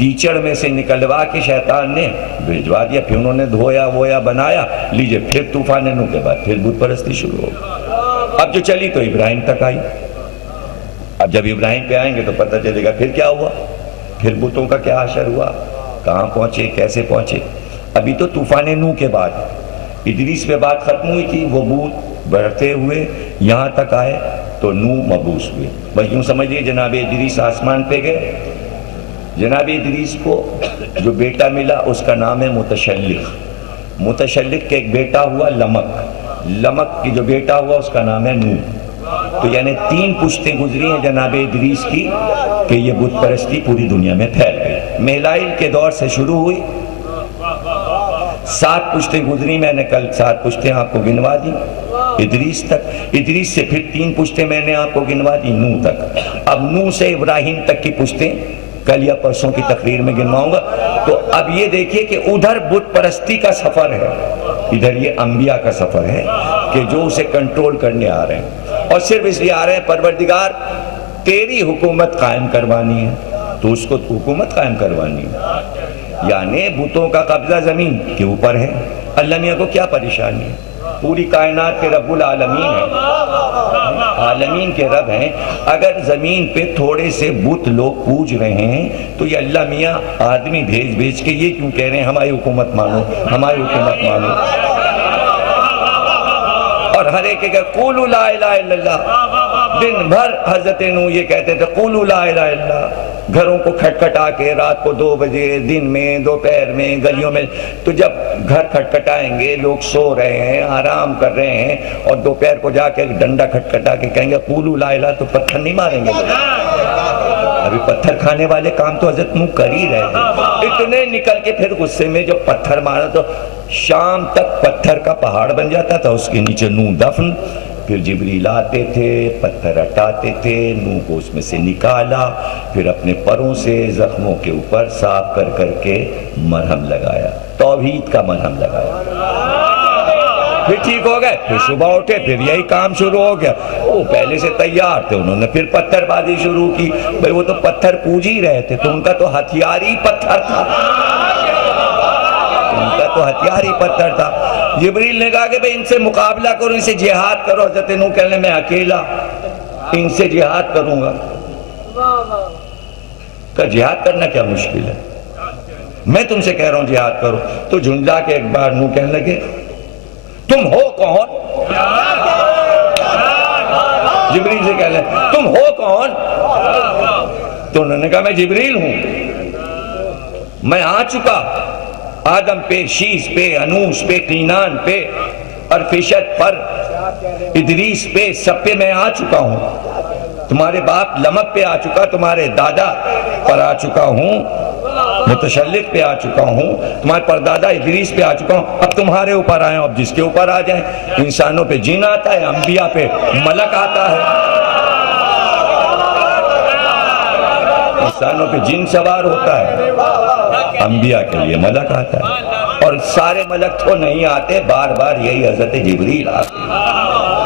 کیچڑ میں سے نکلوا کے شیطان نے بھیجوا دیا، پھر انہوں نے دھویا وویا بنایا، لیجئے پھر طوفان نوح کے بعد پھر بت پرستی شروع ہو گئی۔ اب جو چلی تو ابراہیم تک آئی، اب جب ابراہیم پہ آئیں گے تو پتہ چلے گا پھر کیا ہوا، پھر بتوں کا کیا حشر ہوا، کہاں پہنچے کیسے پہنچے۔ ابھی تو طوفان نوح کے بعد ادریس پہ بات ختم ہوئی تھی، وہ بت بڑھتے ہوئے یہاں تک آئے تو نوح مبعوث ہوئے۔ بس یوں سمجھ لیے جناب ادریس آسمان پہ گئے، جناب ادریس کو جو بیٹا ملا اس کا نام ہے متشلق، متشلق کے ایک بیٹا ہوا لمک، لمک کی جو بیٹا ہوا اس کا نام ہے نوح۔ تو یعنی 3 پشتیں گزری ہیں جناب ادریس کی کہ یہ بت پرستی پوری دنیا میں پھیل گئی۔ میلائل کے دور سے شروع ہوئی، 7 پشتیں گزری، میں نے کل 7 پشتیں آپ کو گنوا دی ادریس تک، ادریس سے پھر 3 پشتیں میں نے آپ کو گنوا دی نوح تک۔ اب نوح سے ابراہیم تک کی پشتیں کل یا پرسوں کی تقریر میں گنواؤں گا۔ تو اب یہ دیکھیے کہ ادھر بت پرستی کا سفر ہے، ادھر یہ انبیاء کا سفر ہے کہ جو اسے کنٹرول کرنے آ رہے ہیں، اور صرف اس لیے آ رہے ہیں پروردگار تیری حکومت قائم کروانی ہے، تو اس کو حکومت قائم کروانی ہے، یعنی بتوں کا قبضہ زمین کے اوپر ہے۔ اللہ میاں کو کیا پریشانی ہے، پوری کائنات کے رب العالمین ہیں، عالمین کے رب ہیں، اگر زمین پہ تھوڑے سے بت لوگ پوج رہے ہیں تو یہ اللہ میاں آدمی بھیج بھیج کے یہ کیوں کہہ رہے ہیں ہماری حکومت مانو، ہماری حکومت مانو، اور ہر ایک کہ قولوا لا الہ الا اللہ، دن بھر حضرت نوح یہ کہتے تھے قولوا لا الہ الا اللہ، گھروں کو کھٹکھٹا کے رات کو 2 بجے، دن میں، دوپہر میں، گلیوں میں، تو جب گھر کھٹکھٹائیں گے لوگ سو رہے ہیں آرام کر رہے ہیں، اور دوپہر کو جا کے ڈنڈا کھٹکھٹا کے کہیں گے قولوا لا الہ، تو پتھر نہیں ماریں گے لوگ۔ ابھی پتھر کھانے والے کام تو حضرت نوح کر ہی رہے تھے، اتنے نکل کے پھر غصے میں جو پتھر مارا تو شام تک پتھر کا پہاڑ بن جاتا تھا، اس کے نیچے نوح دفن، پھر جبریل آتے تھے پتھر ہٹاتے تھے، نوح کو اس میں سے نکالا، پھر اپنے پروں سے زخموں کے اوپر صاف کر کر کے مرہم لگایا، توحید کا مرہم لگایا، پھر ٹھیک ہو گئے، پھر صبح اٹھے پھر یہی کام شروع ہو گیا۔ وہ پہلے سے تیار تھے، انہوں نے پھر پتھر بازی شروع کی، بھئی وہ تو پتھر پوج ہی رہے تھے، تو ان کا تو ہتھیار ہی پتھر تھا، ان کا تو ہتھیار ہی پتھر تھا۔ جبریل نے کہا کہ بھئی ان سے مقابلہ کرو، ان سے جہاد کرو، حضرت نوح کہنے میں اکیلا ان سے جہاد کروں گا، کہ جہاد کرنا کیا مشکل ہے، میں تم سے کہہ رہا ہوں جہاد کرو۔ تو جھنجلا کے ایک بار نوح کہنے لگے تم ہو کون، جبریل سے کہنے لگے تم ہو کون، تو انہوں نے کہا میں جبریل ہوں، میں آ چکا، آدم پہ، شیس پہ، انوش پہ، قینان پہ، ارفشت پر، ادریس پہ، سب پہ میں آ چکا ہوں، تمہارے باپ لمک پہ آ چکا، تمہارے دادا پر آ چکا ہوں، متشلق پہ آ چکا ہوں، تمہارے پردادا ادریس پہ آ چکا ہوں، اب تمہارے اوپر آئے ہوں، اب جس کے اوپر آ جائیں، انسانوں پہ جن آتا ہے، انبیاء پہ ملک آتا ہے، انسانوں پہ جن سوار ہوتا ہے، انبیاء کے لیے ملک آتا ہے، اور سارے ملک تو نہیں آتے، بار بار یہی حضرت جبریل آتے ہیں۔